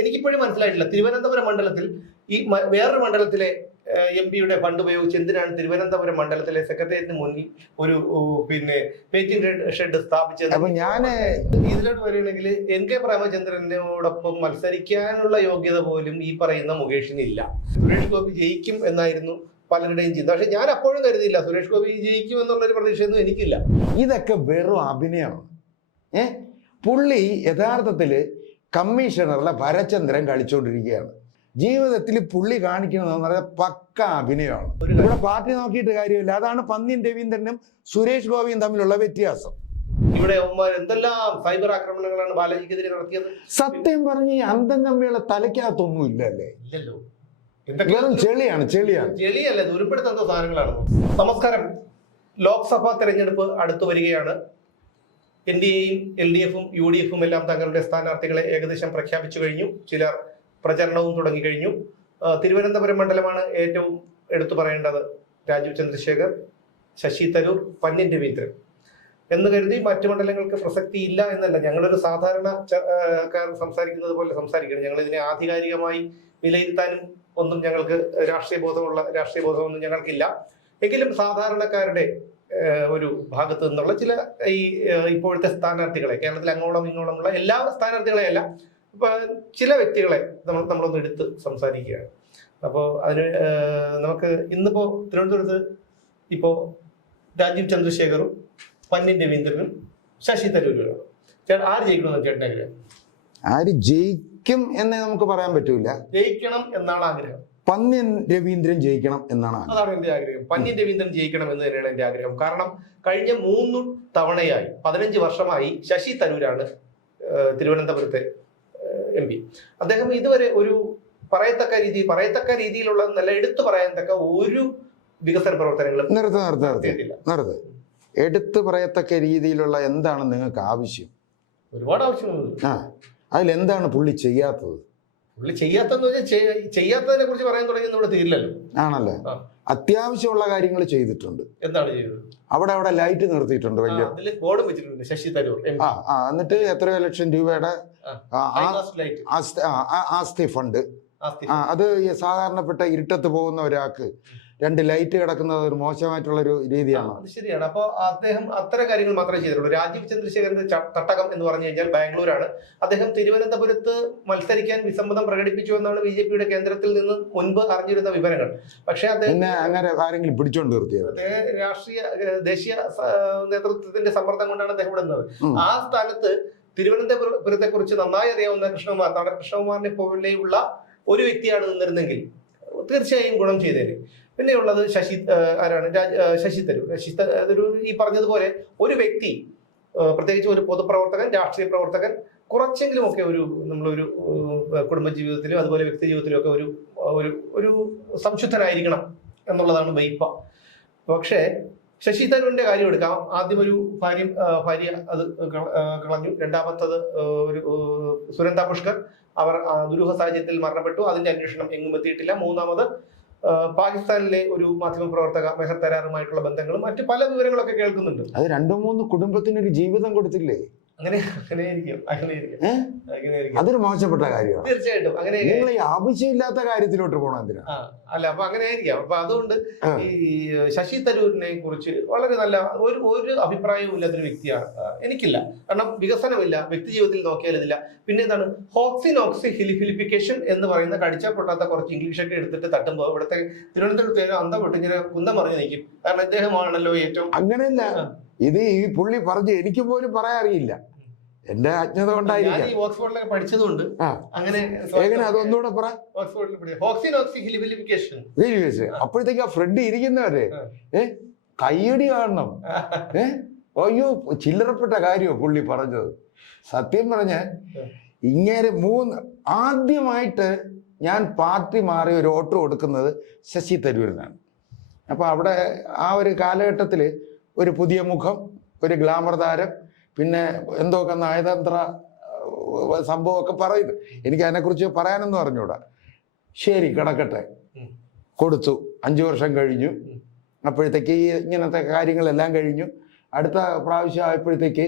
എനിക്കിപ്പോഴും മനസ്സിലായിട്ടില്ല തിരുവനന്തപുരം മണ്ഡലത്തിൽ ഈ വേറൊരു മണ്ഡലത്തിലെ MP-യുടെ ഫണ്ട് ഉപയോഗിച്ച് എന്തിനാണ് തിരുവനന്തപുരം മണ്ഡലത്തിലെ സെക്രട്ടേറിയറ്റിന് മുന്നിൽ ഒരു പിന്നെ വെയിറ്റിംഗ് ഷെഡ് സ്ഥാപിച്ചത്. അപ്പൊ ഞാന് ഇതിലോട്ട് വരികയാണെങ്കിൽ NK പ്രേമചന്ദ്രനോടൊപ്പം മത്സരിക്കാനുള്ള യോഗ്യത പോലും ഈ പറയുന്ന മുകേഷിന് ഇല്ല. സുരേഷ് ഗോപി ജയിക്കും എന്നായിരുന്നു പലരുടെയും ചിന്ത. പക്ഷെ ഞാൻ അപ്പോഴും കരുതിയില്ല സുരേഷ് ഗോപി ജയിക്കും എന്നുള്ളൊരു പ്രതീക്ഷയൊന്നും എനിക്കില്ല. ഇതൊക്കെ വെറും അഭിനയമാണ്. പുള്ളി യഥാർത്ഥത്തില് കമ്മീഷണറിലെ ഭരചന്ദ്രൻ കളിച്ചോണ്ടിരിക്കുകയാണ്. ജീവിതത്തിൽ പുള്ളി കാണിക്കണമെന്ന് പറഞ്ഞാൽ പക്ക അഭിനയമാണ്. ഇവിടെ പാർട്ടി നോക്കിയിട്ട് കാര്യമില്ല. അതാണ് പന്ന്യൻ രവീന്ദ്രനും സുരേഷ് ഗോപിയും തമ്മിലുള്ള വ്യത്യാസം. ഇവിടെ എന്തെല്ലാം സൈബർ ആക്രമണങ്ങളാണ് ബാലജിക്കെതിരെ നടത്തിയത്. സത്യം പറഞ്ഞ് ഈ അന്തം തമ്മിലുള്ള തലയ്ക്കകത്തൊന്നും ഇല്ലല്ലേ. ഇല്ലല്ലോ, വെറും ചെളിയാണ്. ചെളിയല്ല, ദുരുപ്പെടുത്തുന്ന സാധനങ്ങളാണ്. നമസ്കാരം. ലോക്സഭാ തെരഞ്ഞെടുപ്പ് അടുത്തു വരികയാണ്. NDAയും LDFും UDFും എല്ലാം തങ്ങളുടെ സ്ഥാനാർത്ഥികളെ ഏകദേശം പ്രഖ്യാപിച്ചു കഴിഞ്ഞു. ചിലർ പ്രചരണവും തുടങ്ങിക്കഴിഞ്ഞു. തിരുവനന്തപുരം മണ്ഡലമാണ് ഏറ്റവും എടുത്തു പറയേണ്ടത്. രാജീവ് ചന്ദ്രശേഖർ, ശശി തരൂർ, പന്ന്യൻ രവീന്ദ്രൻ എന്ന് കരുതി മറ്റു മണ്ഡലങ്ങൾക്ക് പ്രസക്തി ഇല്ല എന്നല്ല. ഞങ്ങളൊരു സാധാരണക്കാർ സംസാരിക്കുന്നത് പോലെ സംസാരിക്കണം. ഞങ്ങൾ ഇതിനെ ആധികാരികമായി വിലയിരുത്താനും ഒന്നും ഞങ്ങൾക്ക് രാഷ്ട്രീയ ബോധമൊന്നും ഞങ്ങൾക്കില്ല. എങ്കിലും സാധാരണക്കാരുടെ ഒരു ഭാഗത്ത് നിന്നുള്ള ചില ഈ ഇപ്പോഴത്തെ സ്ഥാനാർത്ഥികളെ, കേരളത്തിൽ അങ്ങോളം ഇങ്ങോളമുള്ള എല്ലാ സ്ഥാനാർത്ഥികളെയല്ല, ചില വ്യക്തികളെ നമ്മളൊന്ന് എടുത്ത് സംസാരിക്കുകയാണ്. അപ്പോൾ അതിന് നമുക്ക് ഇന്നിപ്പോ തിരുവനന്തപുരത്ത് ഇപ്പോ രാജീവ് ചന്ദ്രശേഖറും പന്ന്യൻ രവീന്ദ്രനും ശശി തരൂരും ആര് ജയിക്കണമെന്ന് ചേട്ടൻ ആഗ്രഹം? ആര് ജയിക്കും എന്നേ നമുക്ക് പറയാൻ പറ്റൂല. ജയിക്കണം എന്നാണ് ആഗ്രഹം. പന്ന്യൻ രവീന്ദ്രൻ ജയിക്കണം എന്നാണ്. അതാണ് എന്റെ ആഗ്രഹം. പന്ന്യൻ രവീന്ദ്രൻ ജയിക്കണം എന്ന് തന്നെയാണ് എന്റെ ആഗ്രഹം. കാരണം കഴിഞ്ഞ 3 തവണയായി 15 വർഷമായി ശശി തരൂരാണ് തിരുവനന്തപുരത്തെ MP. അദ്ദേഹം ഇതുവരെ ഒരു പറയത്തക്ക രീതിയിലുള്ള നല്ല എടുത്തു പറയത്തക്ക ഒരു വികസന പ്രവർത്തനങ്ങളും നിർത്ത്. എടുത്തു പറയത്തക്ക രീതിയിലുള്ള എന്താണ് നിങ്ങൾക്ക് ആവശ്യം? ഒരുപാട് ആവശ്യങ്ങളുണ്ട്. അതിലെന്താണ് പുള്ളി ചെയ്യാത്തത്? പുള്ളി ചെയ്യാത്തതിനെ കുറിച്ച് പറയാൻ തുടങ്ങി നമ്മുടെ തീരില്ലല്ലോ. ആണല്ലേ. അത്യാവശ്യമുള്ള കാര്യങ്ങൾ ചെയ്തിട്ടുണ്ട്. എന്താണ് ചെയ്തത്? അവിടെ ലൈറ്റ് നിർത്തിയിട്ടുണ്ട് വലിയ ബോർഡും വെച്ചിട്ടുണ്ട് ശശി തരൂർ. എന്നിട്ട് എത്രയോ ലക്ഷം രൂപയുടെ ആസ്തി ഫണ്ട്. അത് സാധാരണപ്പെട്ട ഇരുട്ടത്ത് പോകുന്ന ഒരാൾക്ക് 2 ലൈറ്റ് കിടക്കുന്നത് ഒരു മോശമായിട്ടുള്ള ഒരു രീതിയാണ്. അത് ശരിയാണ്. അപ്പോൾ അദ്ദേഹം അത്തരം കാര്യങ്ങൾ മാത്രമേ ചെയ്തിട്ടുള്ളൂ. രാജീവ് ചന്ദ്രശേഖരന്റെ തട്ടകം എന്ന് പറഞ്ഞു കഴിഞ്ഞാൽ ബാംഗ്ലൂരാണ്. അദ്ദേഹം തിരുവനന്തപുരത്ത് മത്സരിക്കാൻ വിസമ്മതം പ്രകടിപ്പിച്ചു എന്നാണ് BJPയുടെ കേന്ദ്രത്തിൽ നിന്ന് മുൻപ് അറിഞ്ഞിരുന്ന വിവരങ്ങൾ. പക്ഷേ അദ്ദേഹം അങ്ങനെ ആരെങ്കിലും പിടിച്ചോണ്ട് നിർത്തിയത് ദേശീയ നേതൃത്വത്തിന്റെ സമ്മർദ്ദം കൊണ്ടാണ് അദ്ദേഹം ഇടുന്നത്. ആ സ്ഥാനത്ത് തിരുവനന്തപുരത്തെ കുറിച്ച് നന്നായി അറിയാവുന്ന കൃഷ്ണകുമാറിനെ പോലെയുള്ള ഒരു വ്യക്തിയാണ് നിന്നിരുന്നെങ്കിൽ തീർച്ചയായും ഗുണം ചെയ്തേനെ. പിന്നെയുള്ളത് ശശി തരൂർ. ഈ പറഞ്ഞതുപോലെ ഒരു വ്യക്തി, പ്രത്യേകിച്ച് ഒരു പൊതുപ്രവർത്തകൻ, രാഷ്ട്രീയ പ്രവർത്തകൻ, കുറച്ചെങ്കിലും ഒക്കെ നമ്മളൊരു കുടുംബജീവിതത്തിലും അതുപോലെ വ്യക്തി ജീവിതത്തിലും ഒക്കെ ഒരു സംശുദ്ധനായിരിക്കണം എന്നുള്ളതാണ് വൈപ്പ. പക്ഷേ ശശി തരൂരിന്റെ കാര്യം എടുക്കാം. ആദ്യം ഒരു ഭാര്യ അത് കളഞ്ഞു. രണ്ടാമത്തത് ഒരു സുനന്ദ പുഷ്കർ, അവർ ദുരൂഹ സാഹചര്യത്തിൽ മരണപ്പെട്ടു. അതിന്റെ അന്വേഷണം എങ്ങും എത്തിയിട്ടില്ല. മൂന്നാമത് പാകിസ്ഥാനിലെ ഒരു മാധ്യമ പ്രവർത്തക മെഹർ തരാറുമായിട്ടുള്ള ബന്ധങ്ങളും മറ്റു പല വിവരങ്ങളൊക്കെ കേൾക്കുന്നുണ്ട്. അത് 2-3 കുടുംബത്തിനൊരു ജീവിതം കൊടുത്തില്ലേ? അതൊരു മോശപ്പെട്ട കാര്യമാണ്. തീർച്ചയായിട്ടും അങ്ങനെ ആവശ്യമില്ലാത്ത കാര്യത്തിലോട്ട് പോകണം. എന്തിനാ? അല്ല, അപ്പൊ അങ്ങനെ ആയിരിക്കാം. അപ്പൊ അതുകൊണ്ട് ഈ ശശി തരൂരിനെ കുറിച്ച് വളരെ നല്ല ഒരു അഭിപ്രായവും ഇല്ലാത്തൊരു വ്യക്തിയാണ് എനിക്കില്ല. കാരണം വികസനമില്ല, വ്യക്തി ജീവിതത്തിൽ നോക്കിയാൽ ഇതില്ല. പിന്നെ എന്താണ് ഹോക്സി ഹിലിഫിക്കേഷൻ എന്ന് പറയുന്ന കടിച്ചാൽ പൊട്ടാത്ത കുറച്ച് ഇംഗ്ലീഷൊക്കെ എടുത്തിട്ട് തട്ടുമ്പോൾ ഇവിടുത്തെ തിരുവനന്തപുരത്ത് അന്തം വിട്ട് ഇങ്ങനെ കുന്തം പറഞ്ഞു നിൽക്കും. കാരണം ഇദ്ദേഹമാണല്ലോ ഏറ്റവും. അങ്ങനെയല്ല, ഇത് ഈ പുള്ളി പറഞ്ഞ് എനിക്ക് പോലും പറയാൻ അറിയില്ല. എന്റെ അജ്ഞത കൊണ്ടായിരിക്കും. ഓക്സ്ഫോർഡിലൊക്കെ പഠിച്ചതുകൊണ്ട് അങ്ങനെ അതൊന്നുകൂടെ പറ. അപ്പോഴത്തേക്ക് ആ ഫ്രണ്ട് ഇരിക്കുന്നവരെ കയ്യടി കാണണം. അയ്യോ, ചില്ലറപ്പെട്ട കാര്യമോ പുള്ളി പറഞ്ഞത്. സത്യം പറഞ്ഞ ഇങ്ങനെ ആദ്യമായിട്ട് ഞാൻ പാർട്ടി മാറി ഒരു വോട്ട് കൊടുക്കുന്നത് ശശി തരൂരിനാണ്. അപ്പൊ അവിടെ ആ ഒരു കാലഘട്ടത്തിൽ ഒരു പുതിയ മുഖം, ഒരു ഗ്ലാമർ താരം, പിന്നെ എന്തൊക്കെ നയതന്ത്ര സംഭവമൊക്കെ പറയുന്നു. എനിക്ക് അതിനെക്കുറിച്ച് പറയാനൊന്നും അറിഞ്ഞൂടാ. ശരി, കിടക്കട്ടെ. കൊടുത്തു. 5 വർഷം കഴിഞ്ഞു. അപ്പോഴത്തേക്ക് ഈ ഇങ്ങനത്തെ കാര്യങ്ങളെല്ലാം കഴിഞ്ഞു. അടുത്ത പ്രാവശ്യം ആയപ്പോഴത്തേക്ക്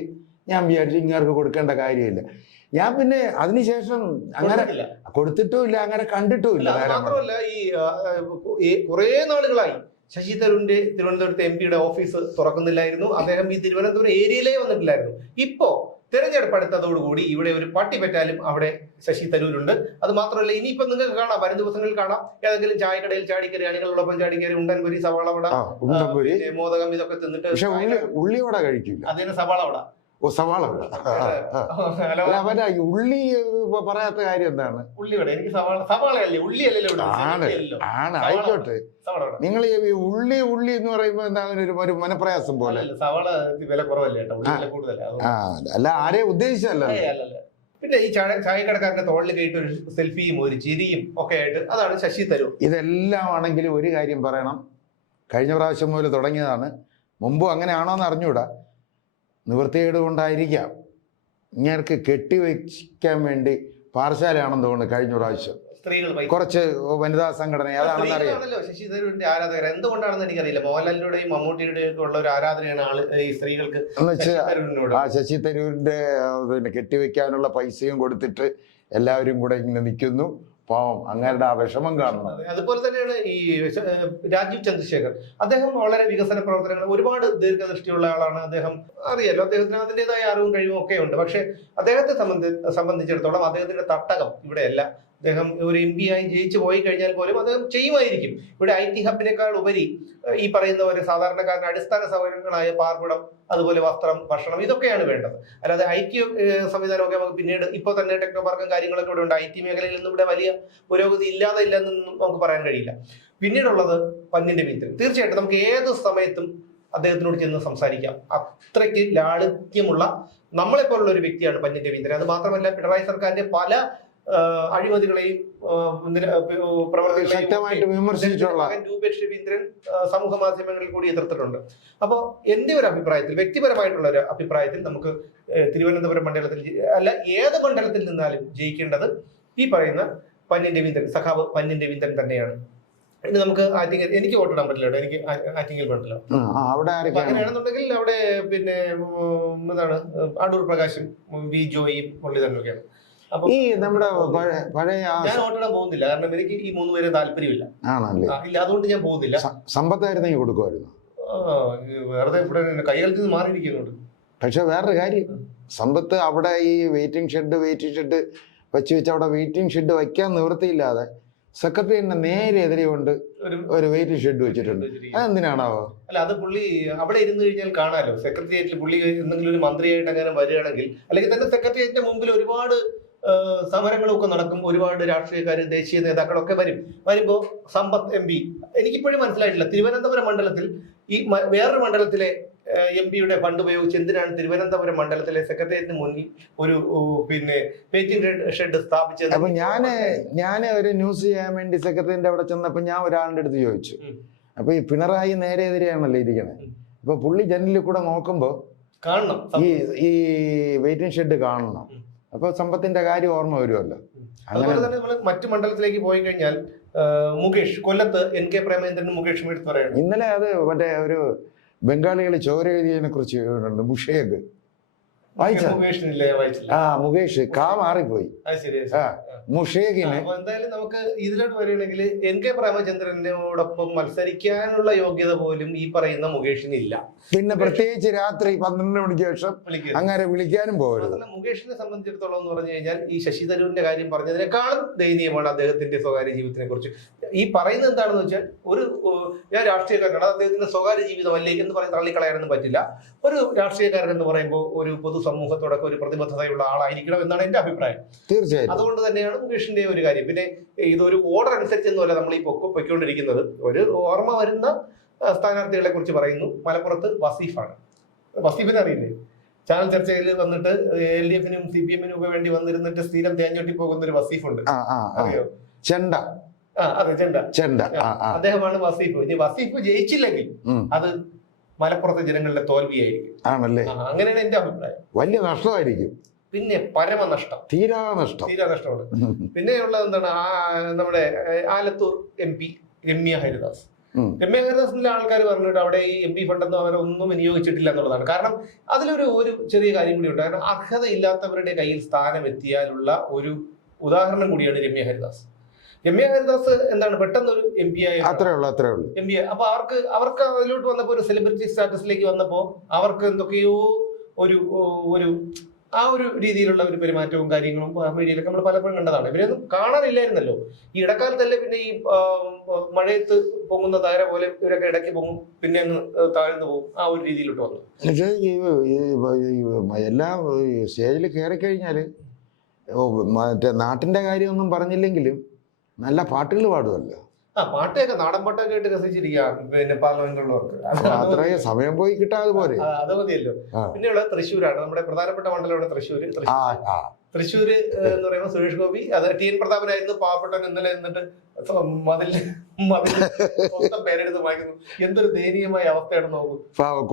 ഞാൻ വിചാരിച്ചു ഇങ്ങേർക്ക് കൊടുക്കേണ്ട കാര്യമില്ല. ഞാൻ പിന്നെ അതിനുശേഷം അങ്ങനെ കൊടുത്തിട്ടുമില്ല, അങ്ങനെ കണ്ടിട്ടുമില്ല. മാത്രമല്ല ഈ കുറെ നാളുകളായി ശശി തരൂരിന്റെ തിരുവനന്തപുരത്തെ MP-യുടെ ഓഫീസ് തുറക്കുന്നില്ലായിരുന്നു. അദ്ദേഹം ഈ തിരുവനന്തപുരം ഏരിയയിലേ വന്നിട്ടില്ലായിരുന്നു. ഇപ്പോ തെരഞ്ഞെടുപ്പ് അടുത്തതോടുകൂടി ഇവിടെ ഒരു പട്ടി പറ്റാലും അവിടെ ശശി തരൂരുണ്ട്. അത് മാത്രമല്ല, ഇനിയിപ്പോ നിങ്ങൾക്ക് കാണാം, വരും ദിവസങ്ങളിൽ കാണാം, ഏതെങ്കിലും ചായക്കടയിൽ ചാടിക്കറി, അണികളോടൊപ്പം ചാടിക്കറി ഉണ്ടൻപൊരി, സവാളവട, മോദകം ഇതൊക്കെ തിന്നിട്ട് ഉള്ളിവട കഴിക്കില്ല, അതിന് സവാളവട. ഓ, സവാളവട. അവന്റെ ഉള്ളി പറയാത്ത കാര്യം എന്താണ്? ഉള്ളിവട. എനിക്ക് സവാളയല്ലേ, ഉള്ളിയല്ലല്ലോ. ആണ്, ആയിക്കോട്ടെ. നിങ്ങൾ ഈ ഉള്ളി എന്ന് പറയുമ്പോ എന്താ ഒരു മനപ്രയാസം പോലെ. സവാള വില കുറവല്ലേ, അല്ല, ആരെ ഉദ്ദേശിച്ചല്ല. പിന്നെ ഈ ചായക്കടക്കാരന്റെ തോളിൽ കയറ്റി ഒരു സെൽഫിയും ഒരു ചിരിയും ഒക്കെ ആയിട്ട്, അതാണ് ശശി തരൂർ. ഇതെല്ലാം ആണെങ്കിലും ഒരു കാര്യം പറയണം, കഴിഞ്ഞ പ്രാവശ്യം മുതൽ തുടങ്ങിയതാണ്, മുമ്പും അങ്ങനെയാണോന്ന് അറിഞ്ഞൂടാ. നിവൃത്തികേട് കൊണ്ടായിരിക്കാം ഇങ്ങേർക്ക് കെട്ടിവെക്കാൻ വേണ്ടി പാർശാലയാണെന്ന് തോന്നുന്നു. കഴിഞ്ഞ പ്രാവശ്യം കുറച്ച് വനിതാ സംഘടന ഏതാണെന്ന് അറിയാം. ശശി തരൂരിന്റെ ആരാധകർ എന്തുകൊണ്ടാണെന്ന് എനിക്കറിയില്ല. മോഹൻലാലിന്റെയും മമ്മൂട്ടിയുടെയും ഉള്ള ഒരു ആരാധനയാണ് ഈ സ്ത്രീകൾക്ക്. ശശി തരൂരിന്റെ പിന്നെ കെട്ടിവെക്കാനുള്ള പൈസയും കൊടുത്തിട്ട് എല്ലാവരും കൂടെ ഇങ്ങനെ നിൽക്കുന്നു. പാവം, അങ്ങരുടെ ആ വിഷമം കാണണം. അതുപോലെ തന്നെയാണ് ഈ രാജീവ് ചന്ദ്രശേഖർ. അദ്ദേഹം വളരെ വികസന പ്രവർത്തനങ്ങൾ, ഒരുപാട് ദീർഘദൃഷ്ടിയുള്ള ആളാണ്. അദ്ദേഹം അറിയാലോ, അദ്ദേഹത്തിന് അതിൻ്റെതായ അറിവും കഴിവും ഒക്കെ ഉണ്ട്. പക്ഷെ അദ്ദേഹത്തെ സംബന്ധിച്ചിടത്തോളം അദ്ദേഹത്തിന്റെ തട്ടകം ഇവിടെയല്ല. അദ്ദേഹം ഒരു MP ആയി ജയിച്ചു പോയി കഴിഞ്ഞാൽ പോലും അദ്ദേഹം ചെയ്യുമായിരിക്കും. ഇവിടെ IT ഹബിനേക്കാൾ ഉപരി ഈ പറയുന്ന ഒരു സാധാരണക്കാരന് അടിസ്ഥാന സൗകര്യങ്ങളായ പാർപ്പിടം, അതുപോലെ വസ്ത്രം, ഭക്ഷണം, ഇതൊക്കെയാണ് വേണ്ടത്. അല്ലാതെ IT സംവിധാനമൊക്കെ നമുക്ക് പിന്നീട് ഇപ്പോൾ തന്നെ ടെക്നോ പാർക്കും കാര്യങ്ങളൊക്കെ ഇവിടെ ഉണ്ട്. IT മേഖലയിൽ നിന്നും ഇവിടെ വലിയ പുരോഗതി ഇല്ലെന്നൊന്നും നമുക്ക് പറയാൻ കഴിയില്ല. പിന്നീടുള്ളത് പന്നിൻ രവീന്ദ്രൻ. തീർച്ചയായിട്ടും നമുക്ക് ഏത് സമയത്തും അദ്ദേഹത്തിനോട് ചെന്ന് സംസാരിക്കാം. അത്രയ്ക്ക് ലാളിത്യമുള്ള നമ്മളെപ്പോലുള്ള ഒരു വ്യക്തിയാണ് പന്നിൻ രവീന്ദ്രൻ. അത് മാത്രമല്ല, പിണറായി സർക്കാരിന്റെ പല അഴിമതികളെയും ശക്തമായിട്ട് വിമർശിച്ചുള്ള രൂപേഷ് രവീന്ദ്രൻ സമൂഹ മാധ്യമങ്ങളിൽ കൂടി എതിർത്തിട്ടുണ്ട്. അപ്പോൾ എന്റെ ഒരു അഭിപ്രായത്തിൽ, വ്യക്തിപരമായിട്ടുള്ള ഒരു അഭിപ്രായത്തിൽ, നമുക്ക് തിരുവനന്തപുരം മണ്ഡലത്തിൽ അല്ല, ഏത് മണ്ഡലത്തിൽ നിന്നാലും ജയിക്കേണ്ടത് ഈ പറയുന്ന പന്നിൻ രവീന്ദ്രൻ, സഖാവ് പന്നിൻ രവീന്ദ്രൻ തന്നെയാണ്. ഇനി നമുക്ക് ആറ്റിങ്ങൽ, എനിക്ക് വോട്ടിടാൻ പറ്റില്ല, എനിക്ക് ആറ്റിങ്ങൽ മണ്ഡലം. അങ്ങനെയാണെന്നുണ്ടെങ്കിൽ അവിടെ പിന്നെ എന്താണ്, അടൂർ പ്രകാശും വി ജോയും മുരളീധരനൊക്കെയാണ്. ഈ നമ്മുടെ പഴയ ഞാൻ വോട്ടിടാൻ പോകുന്നില്ല, കാരണം എനിക്ക് ഈ 3 പേരെ താല്പര്യമില്ല. ഇല്ല, അതുകൊണ്ട് ഞാൻ പോകുന്നില്ല. സമ്പത്തായിരുന്നെങ്കിൽ കൊടുക്കുമായിരുന്നു. വെറുതെ ഇവിടെ കൈകളിൽ നിന്ന് മാറിയിരിക്കുന്നുണ്ട്. പക്ഷെ വേറൊരു കാര്യം, സമ്പത്ത് അവിടെ ഈ വെയിറ്റിംഗ് ഷെഡ് വെച്ച് അവിടെ വെയിറ്റിംഗ് ഷെഡ് വയ്ക്കാൻ നിവൃത്തിയില്ലാതെ സെക്രട്ടറിയുടെ നേരെ എതിരെ കൊണ്ട് ഒരു വെയിറ്റിംഗ് ഷെഡ് വെച്ചിട്ടുണ്ട്. അതെന്തിനാണാവോ? അല്ല, അത് പുള്ളി അവിടെ ഇരുന്ന് കഴിഞ്ഞാൽ കാണാലോ. സെക്രട്ടേറിയറ്റിൽ പുള്ളി എന്തെങ്കിലും ഒരു മന്ത്രിയായിട്ട് അങ്ങനെ വരികയാണെങ്കിൽ, അല്ലെങ്കിൽ തന്നെ സെക്രട്ടേറിയറ്റിന്റെ മുമ്പിൽ ഒരുപാട് സമരങ്ങളൊക്കെ നടക്കും. ഒരുപാട് രാഷ്ട്രീയക്കാർ, ദേശീയ നേതാക്കളൊക്കെ വരുമ്പോൾ സമ്പത്ത് MP, എനിക്കിപ്പോഴും മനസ്സിലായിട്ടില്ല തിരുവനന്തപുരം മണ്ഡലത്തിൽ ഈ വേറൊരു മണ്ഡലത്തിലെ MP-യുടെ ഫണ്ട് ഉപയോഗിച്ച് എന്തിനാണ് തിരുവനന്തപുരം മണ്ഡലത്തിലെ സെക്രട്ടേറിയറ്റിന് മുന്നിൽ ഒരു പിന്നെ വെയിറ്റിംഗ് ഷെഡ് സ്ഥാപിച്ചത്? അപ്പൊ ഞാന് ഒരു ന്യൂസ് ചെയ്യാൻ വേണ്ടി സെക്രട്ടറിന്റെ അവിടെ ചെന്നപ്പോ ഞാൻ ഒരാളുടെ അടുത്ത് ചോദിച്ചു. അപ്പൊ ഈ പിണറായി നേരെ എതിരെയാണല്ലോ ഇരിക്കണേ. അപ്പൊ പുള്ളി ജനലിൽ കൂടെ നോക്കുമ്പോ കാണണം, ഈ വെയിറ്റിംഗ് ഷെഡ് കാണണം. അപ്പൊ സമ്പത്തിന്റെ കാര്യം ഓർമ്മ വരുമല്ലോ. അതുപോലെ തന്നെ നമ്മൾ മറ്റു മണ്ഡലത്തിലേക്ക് പോയി കഴിഞ്ഞാൽ മുകേഷ്, കൊല്ലത്ത് NK പ്രേമചന്ദ്രനും മുകേഷും എടുത്ത് പറയണം. ഇന്നലെ അത് മറ്റേ ഒരു ബംഗാളികൾ ചോര എഴുതിയതിനെ കുറിച്ച് മുഷേഖ് മുകേഷ് മാറിപ്പോയി. മുഷേഖിന് എന്തായാലും നമുക്ക് ഇതിലോട്ട് വരികയാണെങ്കിൽ NK പ്രേമചന്ദ്രനോടൊപ്പം മത്സരിക്കാനുള്ള യോഗ്യത പോലും ഈ പറയുന്ന മുകേഷിന് ഇല്ല. പിന്നെ പ്രത്യേകിച്ച് രാത്രി 12 മണിക്ക് ശേഷം അങ്ങനെ വിളിക്കാനും പോകരുത്. മുകേഷിനെ സംബന്ധിച്ചിടത്തോളം എന്ന് പറഞ്ഞു കഴിഞ്ഞാൽ ഈ ശശി തരൂരിന്റെ കാര്യം പറഞ്ഞതിനേക്കാളും ദയനീയമാണ് അദ്ദേഹത്തിന്റെ സ്വകാര്യ ജീവിതത്തിനെ കുറിച്ച്. ഈ പറയുന്നത് എന്താണെന്ന് വെച്ചാൽ, ഞാൻ രാഷ്ട്രീയക്കാരനാണ്, അദ്ദേഹത്തിന്റെ സ്വകാര്യ ജീവിതമല്ലേ എന്ന് പറഞ്ഞ് തള്ളിക്കളയാനൊന്നും പറ്റില്ല. ഒരു രാഷ്ട്രീയക്കാരൻ എന്ന് പറയുമ്പോൾ ഒരു പൊതുസമൂഹത്തോടൊക്കെ ഒരു പ്രതിബദ്ധതയുള്ള ആളായിരിക്കണം എന്നാണ് എന്റെ അഭിപ്രായം. തീർച്ചയായും. അതുകൊണ്ട് തന്നെയാണ് മുകേഷിന്റെ ഒരു കാര്യം. പിന്നെ ഇതൊരു ഓർഡർ അനുസരിച്ചൊന്നുമല്ല നമ്മൾ ഈ പൊയ്ക്കൊണ്ടിരിക്കുന്നത്. ഒരു ഓർമ്മ വരുന്ന സ്ഥാനാർത്ഥികളെ കുറിച്ച് പറയുന്നു. മലപ്പുറത്ത് വസീഫാണ്. വസീഫിനെ അറിയില്ലേ? ചാനൽ ചർച്ചയിൽ വന്നിട്ട് LDF-നും CPM-നും ഒക്കെ വേണ്ടി വന്നിരുന്നിട്ട് സ്ഥിരം തേഞ്ഞൊട്ടി പോകുന്ന ഒരു വസീഫുണ്ട്, അറിയോ? ചെണ്ട. അതെ, ചെണ്ട. അദ്ദേഹമാണ് വസീഫ്. ഇനി വസീഫ് ജയിച്ചില്ലെങ്കിൽ അത് മലപ്പുറത്തെ ജനങ്ങളുടെ തോൽവിയായിരിക്കും. ആണല്ലേ? അങ്ങനെയാണ് എന്റെ അഭിപ്രായം. വലിയ നഷ്ടമായിരിക്കും. പിന്നെ പരമനഷ്ടം, തീരാ നഷ്ടമാണ്. പിന്നെയുള്ളത് എന്താണ്, നമ്മുടെ ആലത്തൂർ MP രമ്യ ഹരിദാസ്. രമ്യ ഹരിദാസിന്റെ ആൾക്കാർ പറഞ്ഞിട്ട് അവിടെ ഈ MP ഫണ്ടൊന്നും അവരൊന്നും വിനിയോഗിച്ചിട്ടില്ല എന്നുള്ളതാണ്. കാരണം ഒരു ചെറിയ കാര്യം കൂടി ഉണ്ട്. കാരണം അർഹതയില്ലാത്തവരുടെ കയ്യിൽ സ്ഥാനം എത്തിയാലുള്ള ഒരു ഉദാഹരണം കൂടിയാണ് രമ്യ ഹരിദാസ്. രമ്യ ഹരിദാസ് എന്താണ് പെട്ടെന്നൊരു MP ആയി, അത്രേ ഉള്ളൂ MP. അപ്പൊ അവർക്ക് അതിലോട്ട് വന്നപ്പോ ഒരു സെലിബ്രിറ്റി സ്റ്റാറ്റസിലേക്ക് വന്നപ്പോ അവർക്ക് എന്തൊക്കെയോ ഒരു രീതിയിലുള്ള ഒരു പെരുമാറ്റവും കാര്യങ്ങളും മീഡിയയിലൊക്കെ നമ്മൾ പലപ്പോഴും കണ്ടതാണ്. ഇവരൊന്നും കാണാനില്ലായിരുന്നല്ലോ. ഈ ഇടക്കാലത്തല്ലേ പിന്നെ ഈ മഴയത്ത് പൊങ്ങുന്ന താര പോലെ ഇവരൊക്കെ ഇടയ്ക്ക് പൊങ്ങും, പിന്നെ അങ്ങ് താഴ്ന്നു പോകും. ആ ഒരു രീതിയിലോട്ട് വന്നു. എല്ലാം സ്റ്റേജിൽ കയറി കഴിഞ്ഞാല് മറ്റേ നാട്ടിന്റെ കാര്യമൊന്നും പറഞ്ഞില്ലെങ്കിലും നല്ല പാട്ടുകൾ പാടുമല്ലോ. പാട്ടൊക്കെ നാടൻ പാട്ടൊക്കെ ആയിട്ട് രസിച്ചിരിക്കാം പിന്നെ പാർലമെന്റിലുള്ളവർക്ക്. അത്രയും സമയം പോയി കിട്ടാതെ പോലെ അത് മതിയല്ലോ. പിന്നെയുള്ള തൃശ്ശൂരാണ്, നമ്മുടെ പ്രധാനപ്പെട്ട മണ്ഡലമാണ് തൃശ്ശൂര്. തൃശ്ശൂര് എന്ന് പറയുമ്പോൾ സുരേഷ് ഗോപി, അത് TN പ്രതാപനായിരുന്നു. പാവപ്പെട്ടവൻ ഇന്നലെ എന്നിട്ട് മതിൽ മൊത്തം പേരെടുത്ത് വായിക്കുന്നു. എന്തൊരു ദയനീയമായ അവസ്ഥയാണ് നോക്കൂ.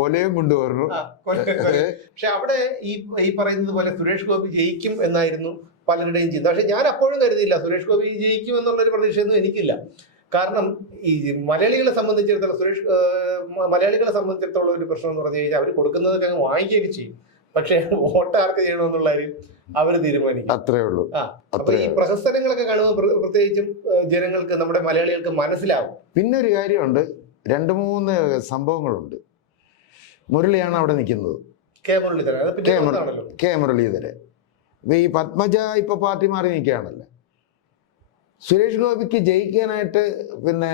കൊലയും കൊണ്ടുവരുന്നു. പക്ഷെ അവിടെ ഈ പറയുന്നത് പോലെ സുരേഷ് ഗോപി ജയിക്കും എന്നായിരുന്നു പലരുടെയും ചിന്ത. പക്ഷെ ഞാൻ അപ്പോഴും കരുതിയില്ല സുരേഷ് ഗോപി ജയിക്കും എന്നുള്ളൊരു പ്രതീക്ഷയൊന്നും എനിക്കില്ല. കാരണം ഈ മലയാളികളെ സംബന്ധിച്ചിടത്തോളം മലയാളികളെ സംബന്ധിച്ചിടത്തോളം ഒരു പ്രശ്നം എന്ന് പറഞ്ഞു കഴിഞ്ഞാൽ അവർ കൊടുക്കുന്നതൊക്കെ അങ്ങ് വാങ്ങിക്കുകയൊക്കെ ചെയ്യും. പക്ഷെ വോട്ട് ആർക്ക് ചെയ്യണമെന്നുള്ള കാര്യം അവര് തീരുമാനിക്കും. അത്രേ ഉള്ളൂ. അപ്പൊ ഈ പ്രശസ്തനങ്ങളൊക്കെ കാണുമ്പോൾ പ്രത്യേകിച്ചും ജനങ്ങൾക്ക്, നമ്മുടെ മലയാളികൾക്ക് മനസ്സിലാവും. പിന്നെ ഒരു കാര്യമുണ്ട്, 2-3 സംഭവങ്ങളുണ്ട്. മുരളിയാണ് അവിടെ നിൽക്കുന്നത്, കെ മുരളീധരൻ. ഈ പത്മജ ഇപ്പൊ പാർട്ടി മാറി നിൽക്കുകയാണല്ലോ. സുരേഷ് ഗോപിക്ക് ജയിക്കാനായിട്ട്, പിന്നെ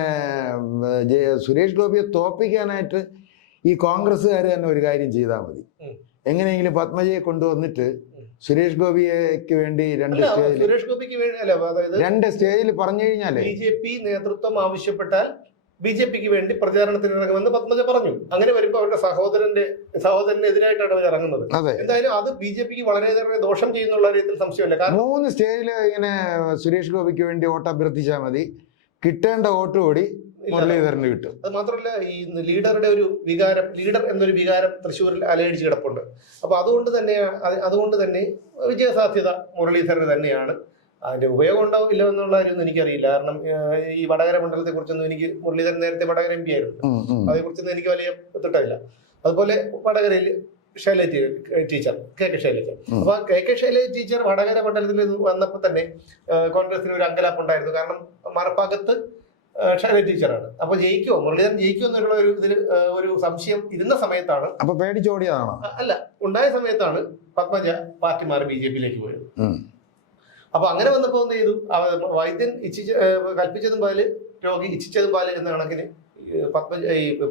സുരേഷ് ഗോപിയെ തോപ്പിക്കാനായിട്ട് ഈ കോൺഗ്രസ്സുകാർ തന്നെ ഒരു കാര്യം ചെയ്താൽ മതി. എങ്ങനെയെങ്കിലും പത്മജയെ കൊണ്ടുവന്നിട്ട് സുരേഷ് ഗോപിക്ക് വേണ്ടി രണ്ട് സ്റ്റേജിൽ പറഞ്ഞു കഴിഞ്ഞാല് BJP നേതൃത്വം ആവശ്യപ്പെട്ടാൽ BJPക്ക് വേണ്ടി പ്രചാരണത്തിന് ഇറങ്ങുമെന്ന് പത്മജ പറഞ്ഞു. അങ്ങനെ വരുമ്പോൾ അവരുടെ സഹോദരനെതിരായിട്ടാണ് അവർ ഇറങ്ങുന്നത്. എന്തായാലും അത് BJPക്ക് വളരെയേറെ ദോഷം ചെയ്യുന്നുള്ള കാര്യത്തിൽ സംശയമില്ല. കാരണം 3 സ്റ്റേജിൽ ഇങ്ങനെ സുരേഷ് ഗോപിക്ക് വേണ്ടി വോട്ട് അഭ്യർത്ഥിച്ചാൽ മതി, കിട്ടേണ്ട വോട്ട് കൂടി മുരളീധരന് കിട്ടും. അത് മാത്രമല്ല, ഈ ലീഡർ എന്നൊരു വികാരം തൃശ്ശൂരിൽ അലയടിച്ച് കിടപ്പുണ്ട്. അപ്പൊ അതുകൊണ്ട് തന്നെ വിജയസാധ്യത മുരളീധരന് തന്നെയാണ്. അതിന്റെ ഉപയോഗം ഉണ്ടാവും ഇല്ല എന്നുള്ള കാര്യമൊന്നും എനിക്കറിയില്ല. കാരണം ഈ വടകര മണ്ഡലത്തെ കുറിച്ചൊന്നും എനിക്ക്, മുരളീധരൻ നേരത്തെ വടകര MP ആയിരുന്നു, അതേക്കുറിച്ചൊന്നും എനിക്ക് വലിയ തിട്ടമില്ല. അതുപോലെ വടകരയിൽ ശൈലജ ടീച്ചർ, KK ശൈലജ. അപ്പൊ KK ശൈലജ ടീച്ചർ വടകര മണ്ഡലത്തിൽ വന്നപ്പോൾ തന്നെ കോൺഗ്രസിന് ഒരു അങ്കലാപ്പ് ഉണ്ടായിരുന്നു. കാരണം മറപ്പാകത്ത് ശൈലജ ടീച്ചറാണ്. അപ്പൊ മുരളീധരൻ ജയിക്കുമോ എന്നുള്ള ഒരു സംശയം ഇരുന്ന സമയത്താണ്, അപ്പൊ പേടിച്ചോടിയതാണോ? അല്ല, ഉണ്ടായ സമയത്താണ് പത്മജ പാർട്ടി മാറി BJPയിലേക്ക് പോയത്. അപ്പൊ അങ്ങനെ വന്നപ്പോ എന്ത് ചെയ്തു, വൈദ്യൻ കൽപ്പിച്ചതും പാല്, രോഗി ഇച്ഛിച്ചതും പാല് എന്ന കണക്കിന്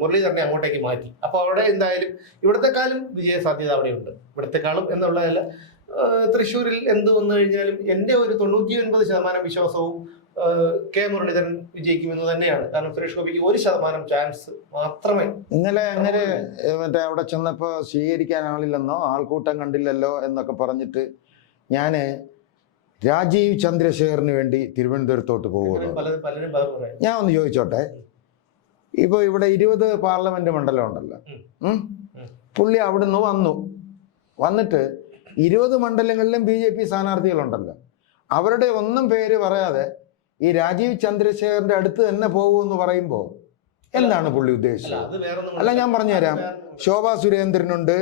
മുരളീധരനെ അങ്ങോട്ടേക്ക് മാറ്റി. അപ്പൊ അവിടെ എന്തായാലും ഇവിടത്തെക്കാളും വിജയ സാധ്യത അവിടെയുണ്ട്. ഇവിടത്തെക്കാളും എന്നുള്ളതല്ല, തൃശ്ശൂരിൽ എന്ത് വന്നു കഴിഞ്ഞാലും എന്റെ ഒരു 99% വിശ്വാസവും കെ മുരളീധരൻ വിജയിക്കുമെന്ന് തന്നെയാണ്. കാരണം സുരേഷ് ഗോപിക്ക് 1% ചാൻസ് മാത്രമേ. ഇന്നലെ അങ്ങനെ മറ്റേ അവിടെ ചെന്നപ്പോ സ്വീകരിക്കാൻ ആളില്ലെന്നോ ആൾക്കൂട്ടം കണ്ടില്ലല്ലോ എന്നൊക്കെ പറഞ്ഞിട്ട് ഞാന് രാജീവ് ചന്ദ്രശേഖറിന് വേണ്ടി തിരുവനന്തപുരത്തോട്ട് പോകുന്നു. ഞാൻ ഒന്ന് ചോദിച്ചോട്ടെ, ഇപ്പൊ ഇവിടെ 20 പാർലമെന്റ് മണ്ഡലം ഉണ്ടല്ലോ, പുള്ളി അവിടുന്ന് വന്നിട്ട് 20 മണ്ഡലങ്ങളിലും BJP സ്ഥാനാർത്ഥികളുണ്ടല്ലോ, അവരുടെ ഒന്നും പേര് പറയാതെ ഈ രാജീവ് ചന്ദ്രശേഖറിന്റെ അടുത്ത് തന്നെ പോകുമെന്ന് പറയുമ്പോ എന്താണ് പുള്ളി ഉദ്ദേശിച്ചത്? അല്ല, ഞാൻ പറഞ്ഞുതരാം. ശോഭാ സുരേന്ദ്രനുണ്ട്,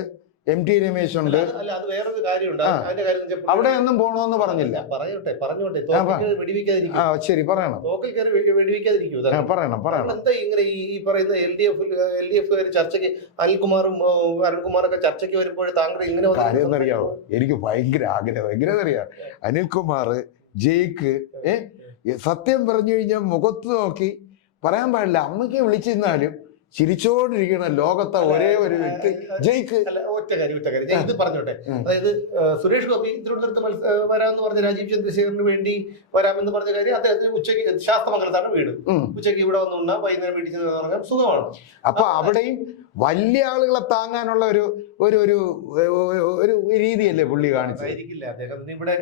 MT രമേശ് ഉണ്ട്. അവിടെ ഒന്നും പോണോന്ന് പറഞ്ഞില്ല. ശരി, പറയണം. എന്താ ഇങ്ങനെ ഈ പറയുന്ന LDF ചർച്ചയ്ക്ക് അനിൽകുമാറൊക്കെ ചർച്ചയ്ക്ക് വരുമ്പോൾ താങ്കൾ ഇങ്ങനെ കാര്യം അറിയാവോ? എനിക്ക് ഭയങ്കര ആഗ്രഹം അറിയാം. അനിൽകുമാർ, ജയിക്ക്, സത്യം പറഞ്ഞു കഴിഞ്ഞാൽ മുഖത്ത് നോക്കി പറയാൻ പാടില്ല. അമ്മയ്ക്ക് വിളിച്ചിരുന്നാലും ചിരിച്ചോണ്ടിരിക്കുന്ന ലോകത്തെ ഒരേ ഒരു വ്യക്തി ജയിക്ക്. ഒറ്റ കാര്യം ഇത് പറഞ്ഞോട്ടെ. അതായത് സുരേഷ് ഗോപി തിരുവനന്തപുരത്ത് വരാമെന്ന് പറഞ്ഞ രാജീവ് ചന്ദ്രശേഖറിന് വേണ്ടി വരാമെന്ന് പറഞ്ഞ കാര്യം, അദ്ദേഹത്തിന് ഉച്ചയ്ക്ക് ശാസ്തമംഗലത്താണ് വീട്. ഉച്ചയ്ക്ക് ഇവിടെ വന്നുണ്ടാ, വൈകുന്നേരം വീട്ടിൽ ചെന്ന് പറഞ്ഞാൽ സുഖമാണ്. അപ്പൊ അവിടെയും വലിയ ആളുകളെ താങ്ങാനുള്ള ഒരു രീതിയല്ലേ പുള്ളി കാണിച്ചതായിരിക്കില്ല. അദ്ദേഹത്തിന് ഇവിടെ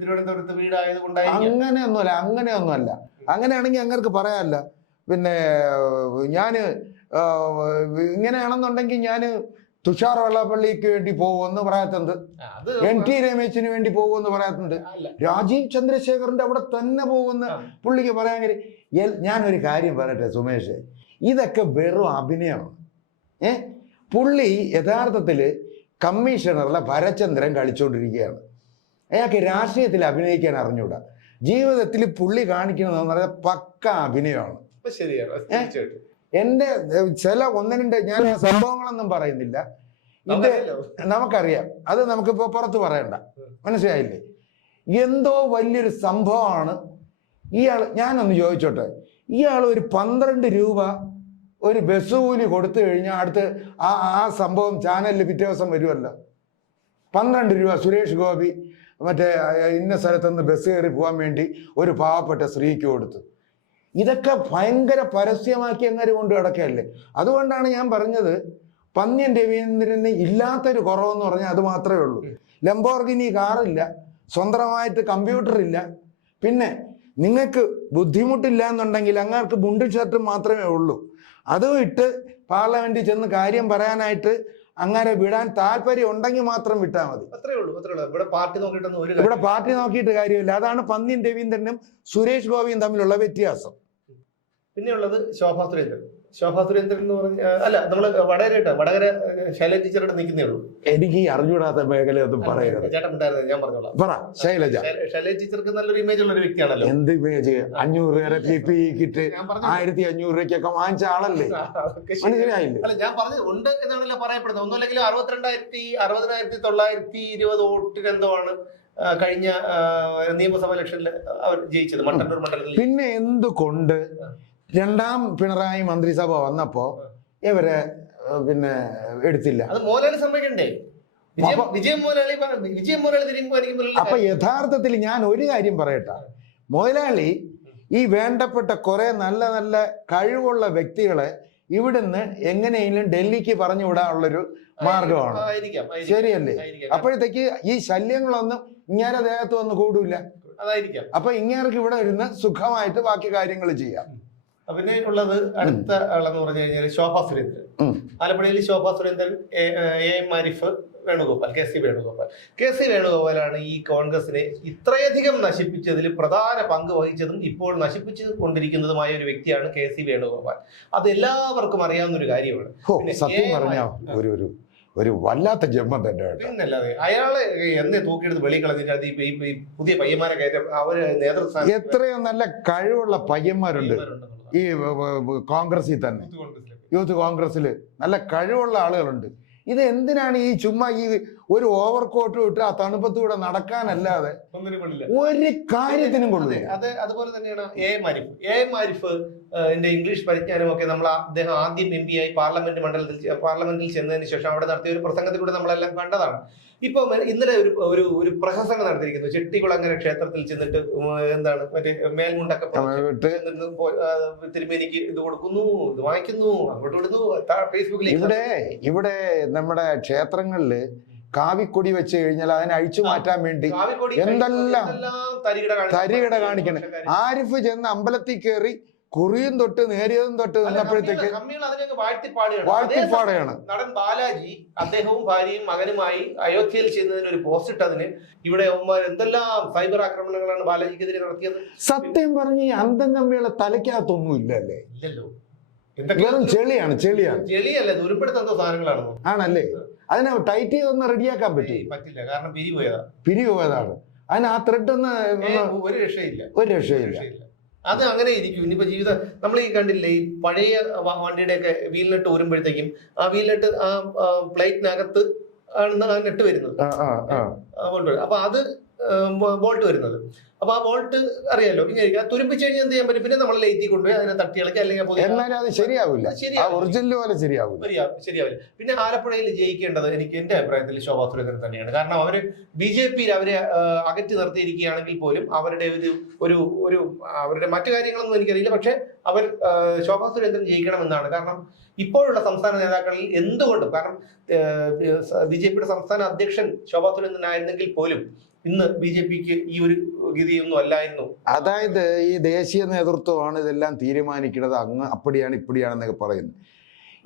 തിരുവനന്തപുരത്ത് വീടായത് കൊണ്ടായിരിക്കും. അങ്ങനെയൊന്നുമല്ല. അങ്ങനെയാണെങ്കിൽ അങ്ങർക്ക് പറയാനല്ല. പിന്നെ ഞാന് ഇങ്ങനെയാണെന്നുണ്ടെങ്കിൽ ഞാന് തുഷാർ വെള്ളാപ്പള്ളിക്ക് വേണ്ടി പോകുമെന്ന് പറയാത്തുണ്ട്, MT രമേശിന് വേണ്ടി പോകുമെന്ന് പറയാത്തുണ്ട്, രാജീവ് ചന്ദ്രശേഖറിന്റെ അവിടെ തന്നെ പോകുമെന്ന് പുള്ളിക്ക് പറയാൻ. ഞാനൊരു കാര്യം പറയട്ടെ സുമേഷ്, ഇതൊക്കെ വെറും അഭിനയമാണ്. പുള്ളി യഥാർത്ഥത്തിൽ കമ്മീഷണറിലെ ഭരചന്ദ്രൻ കളിച്ചുകൊണ്ടിരിക്കുകയാണ്. അയാൾക്ക് രാഷ്ട്രീയത്തിൽ അഭിനയിക്കാൻ അറിഞ്ഞൂടാ. ജീവിതത്തിൽ പുള്ളി കാണിക്കണമെന്ന് പറഞ്ഞാൽ പക്ക അഭിനയമാണ്. എൻ്റെ ചില ഒന്ന് രണ്ട് ഞാൻ സംഭവങ്ങളൊന്നും പറയുന്നില്ല, ഇത് നമുക്കറിയാം, അത് നമുക്കിപ്പോ പുറത്ത് പറയണ്ട, മനസ്സിലായില്ലേ? എന്തോ വലിയൊരു സംഭവമാണ് ഇയാൾ. ഞാനൊന്ന് ചോദിച്ചോട്ടെ, ഇയാൾ ഒരു 12 രൂപ ഒരു ബസ് കൂലി കൊടുത്തു കഴിഞ്ഞാൽ അടുത്ത് ആ സംഭവം ചാനലിൽ പിറ്റേ ദിവസം വരുമല്ലോ. 12 രൂപ സുരേഷ് ഗോപി മറ്റേ ഇന്ന സ്ഥലത്തുനിന്ന് ബസ് കയറി പോകാൻ വേണ്ടി ഒരു പാവപ്പെട്ട സ്ത്രീക്ക് കൊടുത്തു. ഇതൊക്കെ ഭയങ്കര പരസ്യമാക്കി അങ്ങനെ കൊണ്ട് കിടക്കുകയല്ലേ. അതുകൊണ്ടാണ് ഞാൻ പറഞ്ഞത്, പന്ന്യൻ രവീന്ദ്രന് ഇല്ലാത്തൊരു കുറവെന്ന് പറഞ്ഞാൽ അത് മാത്രമേ ഉള്ളൂ. ലംബോർഗിനി കാറില്ല, സ്വന്തമായിട്ട് കമ്പ്യൂട്ടർ ഇല്ല. പിന്നെ നിങ്ങൾക്ക് ബുദ്ധിമുട്ടില്ല എന്നുണ്ടെങ്കിൽ അങ്ങേർക്ക് മുണ്ടും ഷർട്ടും മാത്രമേ ഉള്ളൂ. അതും ഇട്ട് പാർലമെന്റിൽ ചെന്ന് കാര്യം പറയാനായിട്ട് അങ്ങനെ വിടാൻ താല്പര്യം ഉണ്ടെങ്കിൽ മാത്രം വിട്ടാൽ മതി. അത്രേ ഉള്ളൂ. ഇവിടെ പാർട്ടി നോക്കിയിട്ട് കാര്യമില്ല. അതാണ് പന്ന്യൻ രവീന്ദ്രനും സുരേഷ് ഗോപിയും തമ്മിലുള്ള വ്യത്യാസം. പിന്നെയുള്ളത് ശോഭാ സുരേന്ദ്രൻ. ശോഭാ സുരേന്ദ്രൻ എന്ന് പറഞ്ഞ അല്ല, നമ്മള് വടകര ശൈലജ ടീച്ചറുടെ നിൽക്കുന്നേ ഉള്ളൂ. എനിക്ക് ഈ അറിഞ്ഞൂടാത്ത മേഖലയൊന്നും പറയരുത്. ചേട്ടൻ ഉണ്ടായിരുന്നു, ഞാൻ പറഞ്ഞോളാം. പറ. ശൈലജ ടീച്ചർക്ക് നല്ലൊരു ഇമേജ് ഉള്ള ഒരു വ്യക്തിയാണല്ലോ. എന്ത് ഇമേജ്? 500 വരെ PPE കിറ്റ് 1500 രൂപയ്ക്കൊക്കെ വാങ്ങിച്ച ആളല്ലേ, മനസ്സിലായില്ലേ? അല്ല, ഞാൻ പറഞ്ഞത് ഉണ്ട് എന്നാണല്ലോ പറയപ്പെടുന്നത്. ഒന്നുമല്ലെങ്കിലും 62,920 വോട്ടിനെന്തോ ആണ് കഴിഞ്ഞ നിയമസഭാ ഇലക്ഷനിൽ അവർ ജയിച്ചത് മട്ടന്നൂർ മണ്ഡലത്തിൽ. പിന്നെ എന്തുകൊണ്ട് രണ്ടാം പിണറായി മന്ത്രിസഭ വന്നപ്പോ ഇവരെ പിന്നെ എടുത്തില്ല? അത് മോലാളി സമ്മതിക്കണ്ടേ? വിജയം മോലാളി അപ്പൊ യഥാർത്ഥത്തിൽ ഞാൻ ഒരു കാര്യം പറയട്ടെ, മോലാളി ഈ വേണ്ടപ്പെട്ട കുറെ നല്ല നല്ല കഴിവുള്ള വ്യക്തികളെ ഇവിടുന്ന് എങ്ങനെയെങ്കിലും ഡൽഹിക്ക് പറഞ്ഞു വിടാനുള്ളൊരു മാർഗമാണ്. ശരിയല്ലേ? അപ്പോഴത്തേക്ക് ഈ ശല്യങ്ങളൊന്നും ഇങ്ങനെ ദേഹത്ത് വന്ന് കൂടില്ല. അതായിരിക്കാം. അപ്പൊ ഇങ്ങേർക്ക് ഇവിടെ ഇരുന്ന് സുഖമായിട്ട് ബാക്കി കാര്യങ്ങൾ ചെയ്യാം. പിന്നെ ഉള്ളത് അടുത്ത ആളെന്ന് പറഞ്ഞു കഴിഞ്ഞാൽ ശോഭാ സുരേന്ദ്രൻ. ആലപ്പുഴയിൽ ശോഭാ സുരേന്ദ്രൻ, AM ആരിഫ്, വേണുഗോപാൽ, KC വേണുഗോപാലാണ് ഈ കോൺഗ്രസിനെ ഇത്രയധികം നശിപ്പിച്ചതിൽ പ്രധാന പങ്ക് വഹിച്ചതും ഇപ്പോൾ നശിപ്പിച്ചു കൊണ്ടിരിക്കുന്നതുമായ ഒരു വ്യക്തിയാണ് KC വേണുഗോപാൽ. അത് എല്ലാവർക്കും അറിയാവുന്ന ഒരു കാര്യമാണ്. സത്യം പറഞ്ഞ ഒരു വല്ലാത്ത ജന്മം തന്നെ. പിന്നല്ലാതെ അയാളെ എന്നെ തൂക്കിയെടുത്ത് വെളി കളഞ്ഞിട്ട് ഈ പുതിയ പയ്യന്മാരെ കയറ്റം അവര് നേതൃത്വം എത്രയോ നല്ല കഴിവുള്ള പയ്യന്മാരുണ്ട് ഈ കോൺഗ്രസിൽ തന്നെ, യൂത്ത് കോൺഗ്രസിൽ നല്ല കഴിവുള്ള ആളുകളുണ്ട്. ഇത് എന്തിനാണ് ഈ ചുമ്മാ ഈ ഒരു ഓവർകോട്ട് ഇട്ട് ആ തണുപ്പത്തൂടെ നടക്കാനല്ലാതെ ഒരു കാര്യത്തിനും കൊള്ളില്ല. അതുപോലെ തന്നെയാണ് AM ആരിഫ്. എന്റെ ഇംഗ്ലീഷ് പരിജ്ഞാനമൊക്കെ അദ്ദേഹം ആദ്യം MP ആയി പാർലമെന്റിൽ ചെന്നതിന് ശേഷം അവിടെ നടത്തിയ ഒരു പ്രസംഗത്തിലൂടെ നമ്മളെല്ലാം കണ്ടതാണ്. ഇപ്പൊ ഇന്നലെ ഒരു പ്രഹസനം നടത്തിയിരിക്കുന്നു. ചെട്ടികുളങ്ങര ക്ഷേത്രത്തിൽ ചെന്നിട്ട് എന്താണ് മറ്റേ മേൽമുണ്ടൊക്കെ തിരുമേനിക്ക് ഇത് കൊടുക്കുന്നു, ഇത് വാങ്ങിക്കുന്നു, അങ്ങോട്ട് വിടുന്നു ഫേസ്ബുക്കിൽ. ഇവിടെ നമ്മുടെ ക്ഷേത്രങ്ങളില് കാവിക്കൊടി വെച്ച് കഴിഞ്ഞാൽ അതിനെ അഴിച്ചു മാറ്റാൻ വേണ്ടി എന്തെല്ലാം തരികിട കാണിക്കണേ. ആരിഫ് ചെന്ന് അമ്പലത്തിൽ കയറി കുറിയും തൊട്ട് നേരിയതും തൊട്ട് നിന്നപ്പോഴത്തേക്ക് വാഴ്ത്തിപ്പാടുകയാണ്. നടൻ ബാലാജി അദ്ദേഹവും ഭാര്യയും മകനുമായി അയോധ്യയിൽ ചെയ്യുന്നതിന് ഒരു പോസ്റ്റ് ഇട്ടതിന് ഇവിടെ എന്തെല്ലാം സൈബർ ആക്രമണങ്ങളാണ് ബാലാജിക്കെതിരെ നടത്തിയത്. സത്യം പറഞ്ഞ് ഈ അന്തം കമ്മികളെ തലയ്ക്കകത്തൊന്നും ഇല്ലല്ലേ? ഇല്ലല്ലോ. ചെളിയാണ്. ചെളിയല്ല, ഉരുപ്പെടുത്ത സാധനങ്ങളാണ്. ആണല്ലേ? അതിനെ ടൈറ്റ് ചെയ്തൊന്ന് റെഡിയാക്കാൻ പറ്റില്ല, കാരണം പിരിപോയതാണ്. അതിന് ആ ത്രെഡ് ഒന്ന് ഒരു രക്ഷയില്ല. അത് അങ്ങനെ ഇരിക്കും. ഇനിയിപ്പോ ജീവിതം നമ്മൾ ഈ കണ്ടില്ലേ, ഈ പഴയ വണ്ടിയുടെ ഒക്കെ വീൽനെട്ട് ഊരുമ്പോഴത്തേക്കും ആ വീൽനെട്ട് ആ പ്ലേറ്റിനകത്ത് ആണ് നെട്ട് വരുന്നത്, അപ്പൊ അത് ബോൾട്ട് വരുന്നത്. അപ്പൊ ആ ബോൾട്ട് അറിയാലോ, ഇങ്ങനെ തുരുമ്പിച്ച് കഴിഞ്ഞാൽ എന്ത് ചെയ്യാൻ പറ്റും? പിന്നെ നമ്മൾ ലേറ്റി കൊണ്ടുപോയി അതിനെ തട്ടി ഇളക്കി, അല്ലെങ്കിൽ ശരിയാവില്ല. പിന്നെ ആലപ്പുഴയിൽ ജയിക്കേണ്ടത് എന്റെ അഭിപ്രായത്തിൽ ശോഭാ സുരേന്ദ്രൻ തന്നെയാണ്. കാരണം അവര് BJPയിൽ അവരെ അകറ്റി നിർത്തിയിരിക്കുകയാണെങ്കിൽ പോലും അവരുടെ ഒരു അവരുടെ മറ്റു കാര്യങ്ങളൊന്നും എനിക്കറിയില്ല. പക്ഷെ അവർ ശോഭാ സുരേന്ദ്രൻ ജയിക്കണമെന്നാണ്. കാരണം ഇപ്പോഴുള്ള സംസ്ഥാന നേതാക്കളിൽ എന്തുകൊണ്ടും, കാരണം BJPയുടെ സംസ്ഥാന അധ്യക്ഷൻ ശോഭാ സുരേന്ദ്രൻ ആയിരുന്നെങ്കിൽ പോലും ഇന്ന് BJPക്ക് ഈ ഒരു ഗതിയൊന്നും അല്ലായിരുന്നു. അതായത് ഈ ദേശീയ നേതൃത്വമാണ് ഇതെല്ലാം തീരുമാനിക്കുന്നത്, അങ്ങ് അപ്പടിയാണ് ഇപ്പടിയാണെന്നൊക്കെ പറയുന്നത്.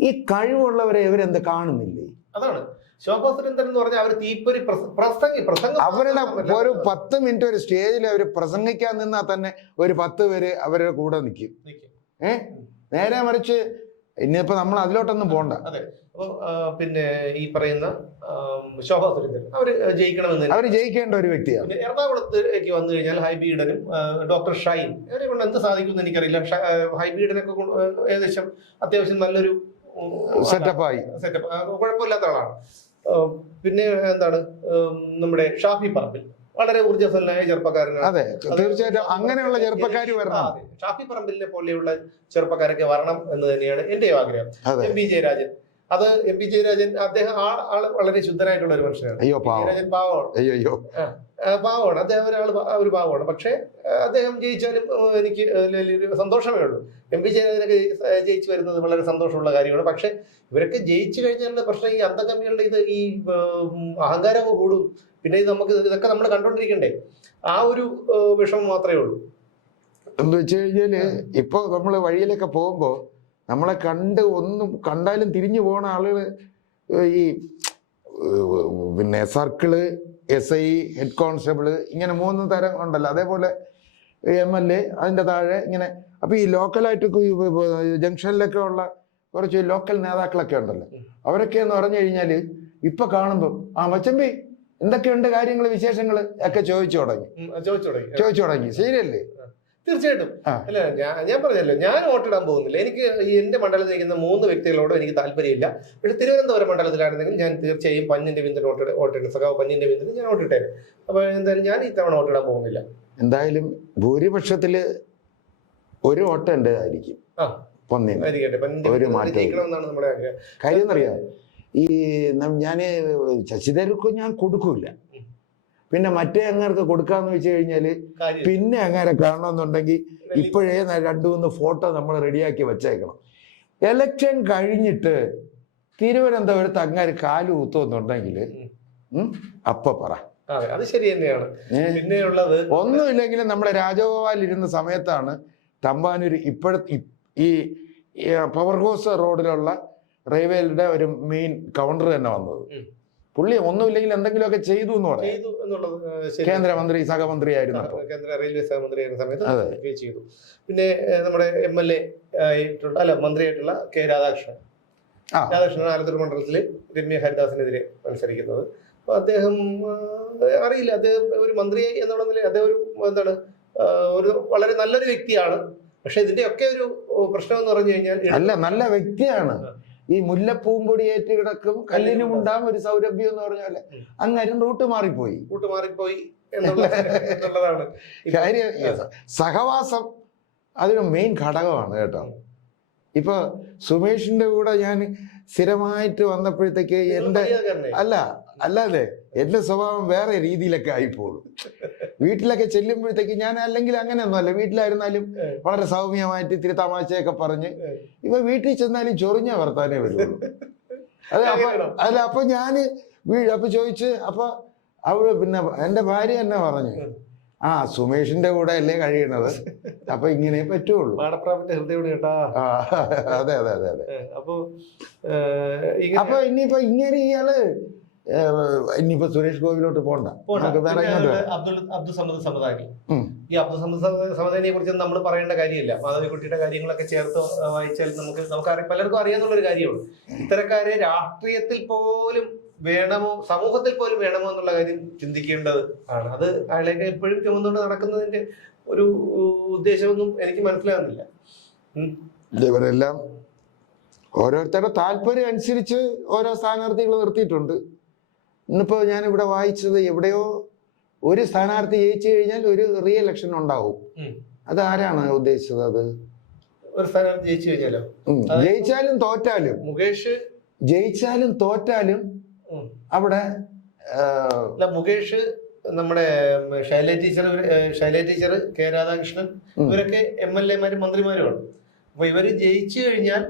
ഈ കഴിവുള്ളവരെ ഇവരെന്ത് കാണുന്നില്ലേ? അതാണ് ശോഭാ സുരേന്ദ്രൻ എന്ന് പറഞ്ഞാൽ അവർ തീപ്പൊരി പ്രസംഗം അവരുടെ ഒരു 10 മിനിറ്റ് ഒരു സ്റ്റേജിൽ അവർ പ്രസംഗിക്കാൻ നിന്നാൽ തന്നെ ഒരു 10 പേര് അവരുടെ കൂടെ നിൽക്കും. നേരെ മറിച്ച് ഇനിയിപ്പോ നമ്മൾ അതിലോട്ടൊന്നും പോകണ്ട. അതെ. അപ്പൊ പിന്നെ ഈ പറയുന്ന ശോഭാ സുരേന്ദ്രൻ അവര് ജയിക്കണമെന്ന് അവര് ജയിക്കേണ്ട ഒരു വ്യക്തിയാണ്. പിന്നെ എറണാകുളത്തേക്ക് വന്നു കഴിഞ്ഞാൽ ഹൈബി ഈഡനും ഡോക്ടർ ഷൈൻ ഇവരെ കൊണ്ട് എന്ത് സാധിക്കുമെന്ന് എനിക്കറിയില്ല. ഹൈബി ഈഡനൊക്കെ ഏകദേശം അത്യാവശ്യം നല്ലൊരു സെറ്റപ്പായി, കുഴപ്പമില്ലാത്ത ആളാണ്. പിന്നെ എന്താണ് നമ്മുടെ ഷാഫി പറമ്പിൽ വളരെ ഊർജ്ജസ്വലനായ ചെറുപ്പക്കാരനാണ്. അതെ, തീർച്ചയായിട്ടും അങ്ങനെയുള്ള ചെറുപ്പക്കാർ വരണം. ഷാഫി പറമ്പിലിനെ പോലെയുള്ള ചെറുപ്പക്കാരൊക്കെ വരണം എന്ന് തന്നെയാണ് എന്റെയും ആഗ്രഹം. എം പി ജയരാജൻ, അത് എം പി ജയരാജൻ അദ്ദേഹം ആള് വളരെ ശുദ്ധനായിട്ടുള്ള ഒരു മനുഷ്യനാണ്. ജയരാജൻ പാവമാണ്, അദ്ദേഹം ഒരു പാവമാണ്. പക്ഷെ അദ്ദേഹം ജയിച്ചാലും എനിക്ക് സന്തോഷമേ ഉള്ളൂ. എം പി ജയരാജനൊക്കെ ജയിച്ചു വരുന്നത് വളരെ സന്തോഷമുള്ള കാര്യമാണ്. പക്ഷെ ഇവരൊക്കെ ജയിച്ചു കഴിഞ്ഞാലുള്ള പ്രശ്നം ഈ അന്തംഗമികളുടെ ഈ അഹങ്കാരമൊക്കെ കൂടും. പിന്നെ ഇതൊക്കെ നമ്മൾ കണ്ടോണ്ടിരിക്കണ്ടേ, ആ ഒരു വിഷമം മാത്രമേ ഉള്ളൂ. എന്ന് വെച്ച് കഴിഞ്ഞാല് ഇപ്പൊ നമ്മള് വഴിയിലൊക്കെ പോകുമ്പോ നമ്മളെ ഒന്നും കണ്ടാലും തിരിഞ്ഞു പോണ ആളുകൾ ഈ പിന്നെ സർക്കിള്, SI, ഹെഡ് കോൺസ്റ്റബിള്, ഇങ്ങനെ 3 തരം ഉണ്ടല്ലോ. അതേപോലെ MLA, അതിൻ്റെ താഴെ ഇങ്ങനെ. അപ്പൊ ഈ ലോക്കലായിട്ട് ജംഗ്ഷനിലൊക്കെ ഉള്ള കുറച്ച് ലോക്കൽ നേതാക്കളൊക്കെ ഉണ്ടല്ലോ, അവരൊക്കെ എന്ന് പറഞ്ഞു കഴിഞ്ഞാല് ഇപ്പൊ കാണുമ്പോൾ മച്ചമ്പി എന്തൊക്കെയുണ്ട് കാര്യങ്ങൾ, വിശേഷങ്ങൾ ഒക്കെ ചോദിച്ചു തുടങ്ങി. ശരിയല്ലേ? തീർച്ചയായിട്ടും. അല്ല, ഞാൻ പറഞ്ഞല്ലോ, ഞാൻ വോട്ടിടാൻ പോകുന്നില്ല. എനിക്ക് എന്റെ മണ്ഡലത്തിൽ നിൽക്കുന്ന 3 വ്യക്തികളോടും എനിക്ക് താല്പര്യമില്ല. പക്ഷെ തിരുവനന്തപുരം മണ്ഡലത്തിലാണെങ്കിൽ ഞാൻ തീർച്ചയായും പന്നിന്റെ ബിന്ദുവിന് വോട്ടിടും. സഖാവ് പന്നിന്റെ ബിന്ദുവിന് ഞാൻ വോട്ടിട്ടേനെ. അപ്പൊ എന്തായാലും ഞാൻ ഇത്തവണ വോട്ടിടാൻ പോകുന്നില്ല. എന്തായാലും ഭൂരിപക്ഷത്തില് ഒരു വോട്ട് എന്റേതായിരിക്കും. ഒരു മാറ്റം. കാര്യം എന്നറിയാം, ഈ ഞാന് ശശിധരൂർക്ക് ഞാൻ കൊടുക്കൂല. പിന്നെ മറ്റേ അങ്ങേർക്ക് കൊടുക്കാന്ന് വെച്ച് കഴിഞ്ഞാല് പിന്നെ അങ്ങേരെ കാണണമെന്നുണ്ടെങ്കിൽ ഇപ്പോഴേ 2-3 ഫോട്ടോ നമ്മൾ റെഡിയാക്കി വെച്ചേക്കണം. എലക്ഷൻ കഴിഞ്ഞിട്ട് തിരുവനന്തപുരത്ത് അങ്ങേര് കാല് കുത്തുമെന്നുണ്ടെങ്കിൽ അപ്പൊ പറ. അത് ശരി തന്നെയാണ്. പിന്നെയുള്ളത് ഒന്നുമില്ലെങ്കിലും നമ്മുടെ രാജഗോപാൽ ഇരുന്ന സമയത്താണ് തമ്പാനൂർ ഇപ്പോഴത്തെ ഈ പവർ ഹൗസ് റോഡിലുള്ള റെയിൽവേയുടെ ഒരു മെയിൻ കൗണ്ടർ തന്നെ വന്നത്. പുള്ളി ഒന്നുമില്ലെങ്കിൽ എന്തെങ്കിലുമൊക്കെ ചെയ്തു എന്ന് പറയാം. കേന്ദ്രമന്ത്രി, സഹമന്ത്രി ആയിരുന്നു, കേന്ദ്ര റെയിൽവേ സഹമന്ത്രി ആയിരുന്ന സമയത്ത് ചെയ്തു. പിന്നെ നമ്മുടെ MLA മന്ത്രിയായിട്ടുള്ള K. രാധാകൃഷ്ണൻ ആലത്തൂർ മണ്ഡലത്തില് രമ്യ ഹരിദാസിനെതിരെ മത്സരിക്കുന്നത്. അപ്പൊ അദ്ദേഹം അറിയില്ല, അദ്ദേഹം ഒരു മന്ത്രിയായി എന്നുള്ള നിലയിൽ അദ്ദേഹം ഒരു വളരെ നല്ലൊരു വ്യക്തിയാണ്. പക്ഷെ ഇതിന്റെ ഒക്കെ ഒരു പ്രശ്നം എന്ന് പറഞ്ഞു കഴിഞ്ഞാൽ നല്ല വ്യക്തിയാണ്. ഈ മുല്ലപ്പൂമ്പൊടി ഏറ്റ് കിടക്കും കല്ലിനും ഉണ്ടാകും ഒരു സൗരഭ്യം എന്ന് പറഞ്ഞാല് അങ്ങരും റൂട്ട് മാറിപ്പോയി എന്നുള്ളതാണ് കാര്യം. സഹവാസം അതിന് മെയിൻ ഘടകമാണ് കേട്ടോ. ഇപ്പൊ സുമേഷിന്റെ കൂടെ ഞാൻ സ്ഥിരമായിട്ട് വന്നപ്പോഴത്തേക്ക് അല്ലാതെ എന്റെ സ്വഭാവം വേറെ രീതിയിലൊക്കെ ആയിപ്പോകും. വീട്ടിലൊക്കെ ചെല്ലുമ്പോഴത്തേക്ക് ഞാൻ അല്ലെങ്കിൽ അങ്ങനെയൊന്നും അല്ല, വീട്ടിലായിരുന്നാലും വളരെ സൗമ്യമായിട്ട് ഇത്തിരി തമാശയൊക്കെ പറഞ്ഞ് ഇപ്പൊ വീട്ടിൽ ചെന്നാലും ചൊറിഞ്ഞ വർത്താനേ വരുള്ളൂ. അപ്പൊ ഞാന് അപ്പൊ ചോദിച്ച് അപ്പൊ അവള് പിന്നെ എന്റെ ഭാര്യ എന്നെ പറഞ്ഞു, സുമേഷിന്റെ കൂടെ അല്ലേ കഴിയണത്, അപ്പൊ ഇങ്ങനെ പറ്റുള്ളൂ. അതെ. അപ്പൊ ഇനിയിപ്പോ ഇങ്ങനെ ഇനിയിപ്പോ സുരേഷ് ഗോപിയിലോട്ട് പോകണ്ട. അബ്ദുൾ സമദ് സമദാനി, ഈ അബ്ദുൾ സമദ് സമദാനിയെ കുറിച്ച് നമ്മൾ പറയേണ്ട കാര്യമില്ല. മാധവിക്കുട്ടിയുടെ കാര്യങ്ങളൊക്കെ ചേർത്ത് വായിച്ചാൽ നമുക്ക് പലർക്കും അറിയാന്നുള്ളൊരു കാര്യമാണ്. ഇത്തരക്കാരെ രാഷ്ട്രീയത്തിൽ പോലും വേണമോ, സമൂഹത്തിൽ പോലും വേണമോ എന്നുള്ള കാര്യം ചിന്തിക്കേണ്ടത് ആണ്. അത് അയാളെയൊക്കെ എപ്പോഴും ചുമന്നുകൊണ്ട് നടക്കുന്നതിന്റെ ഒരു ഉദ്ദേശമൊന്നും എനിക്ക് മനസ്സിലാകുന്നില്ല. ഇവരെല്ലാം ഓരോരുത്തരുടെ താല്പര്യം അനുസരിച്ച് ഓരോ സ്ഥാനാർത്ഥികൾ നിർത്തിയിട്ടുണ്ട്. ഇന്നിപ്പോ ഞാനിവിടെ വായിച്ചത് എവിടെയോ ഒരു സ്ഥാനാർത്ഥി ജയിച്ചു കഴിഞ്ഞാൽ ഒരു റീ ഇലക്ഷൻ ഉണ്ടാവും. അത് ആരാണ് ഉദ്ദേശിച്ചത്? അത് ഒരു സ്ഥാനാർത്ഥി ജയിച്ചു കഴിഞ്ഞാലോ? ജയിച്ചാലും തോറ്റാലും, മുകേഷ് ജയിച്ചാലും തോറ്റാലും അവിടെ മുകേഷ്, നമ്മുടെ ശൈലജ ടീച്ചർ, K. രാധാകൃഷ്ണൻ, ഇവരൊക്കെ MLA മാരും മന്ത്രിമാരുമാണ്. അപ്പൊ ഇവര് ജയിച്ചു കഴിഞ്ഞാൽ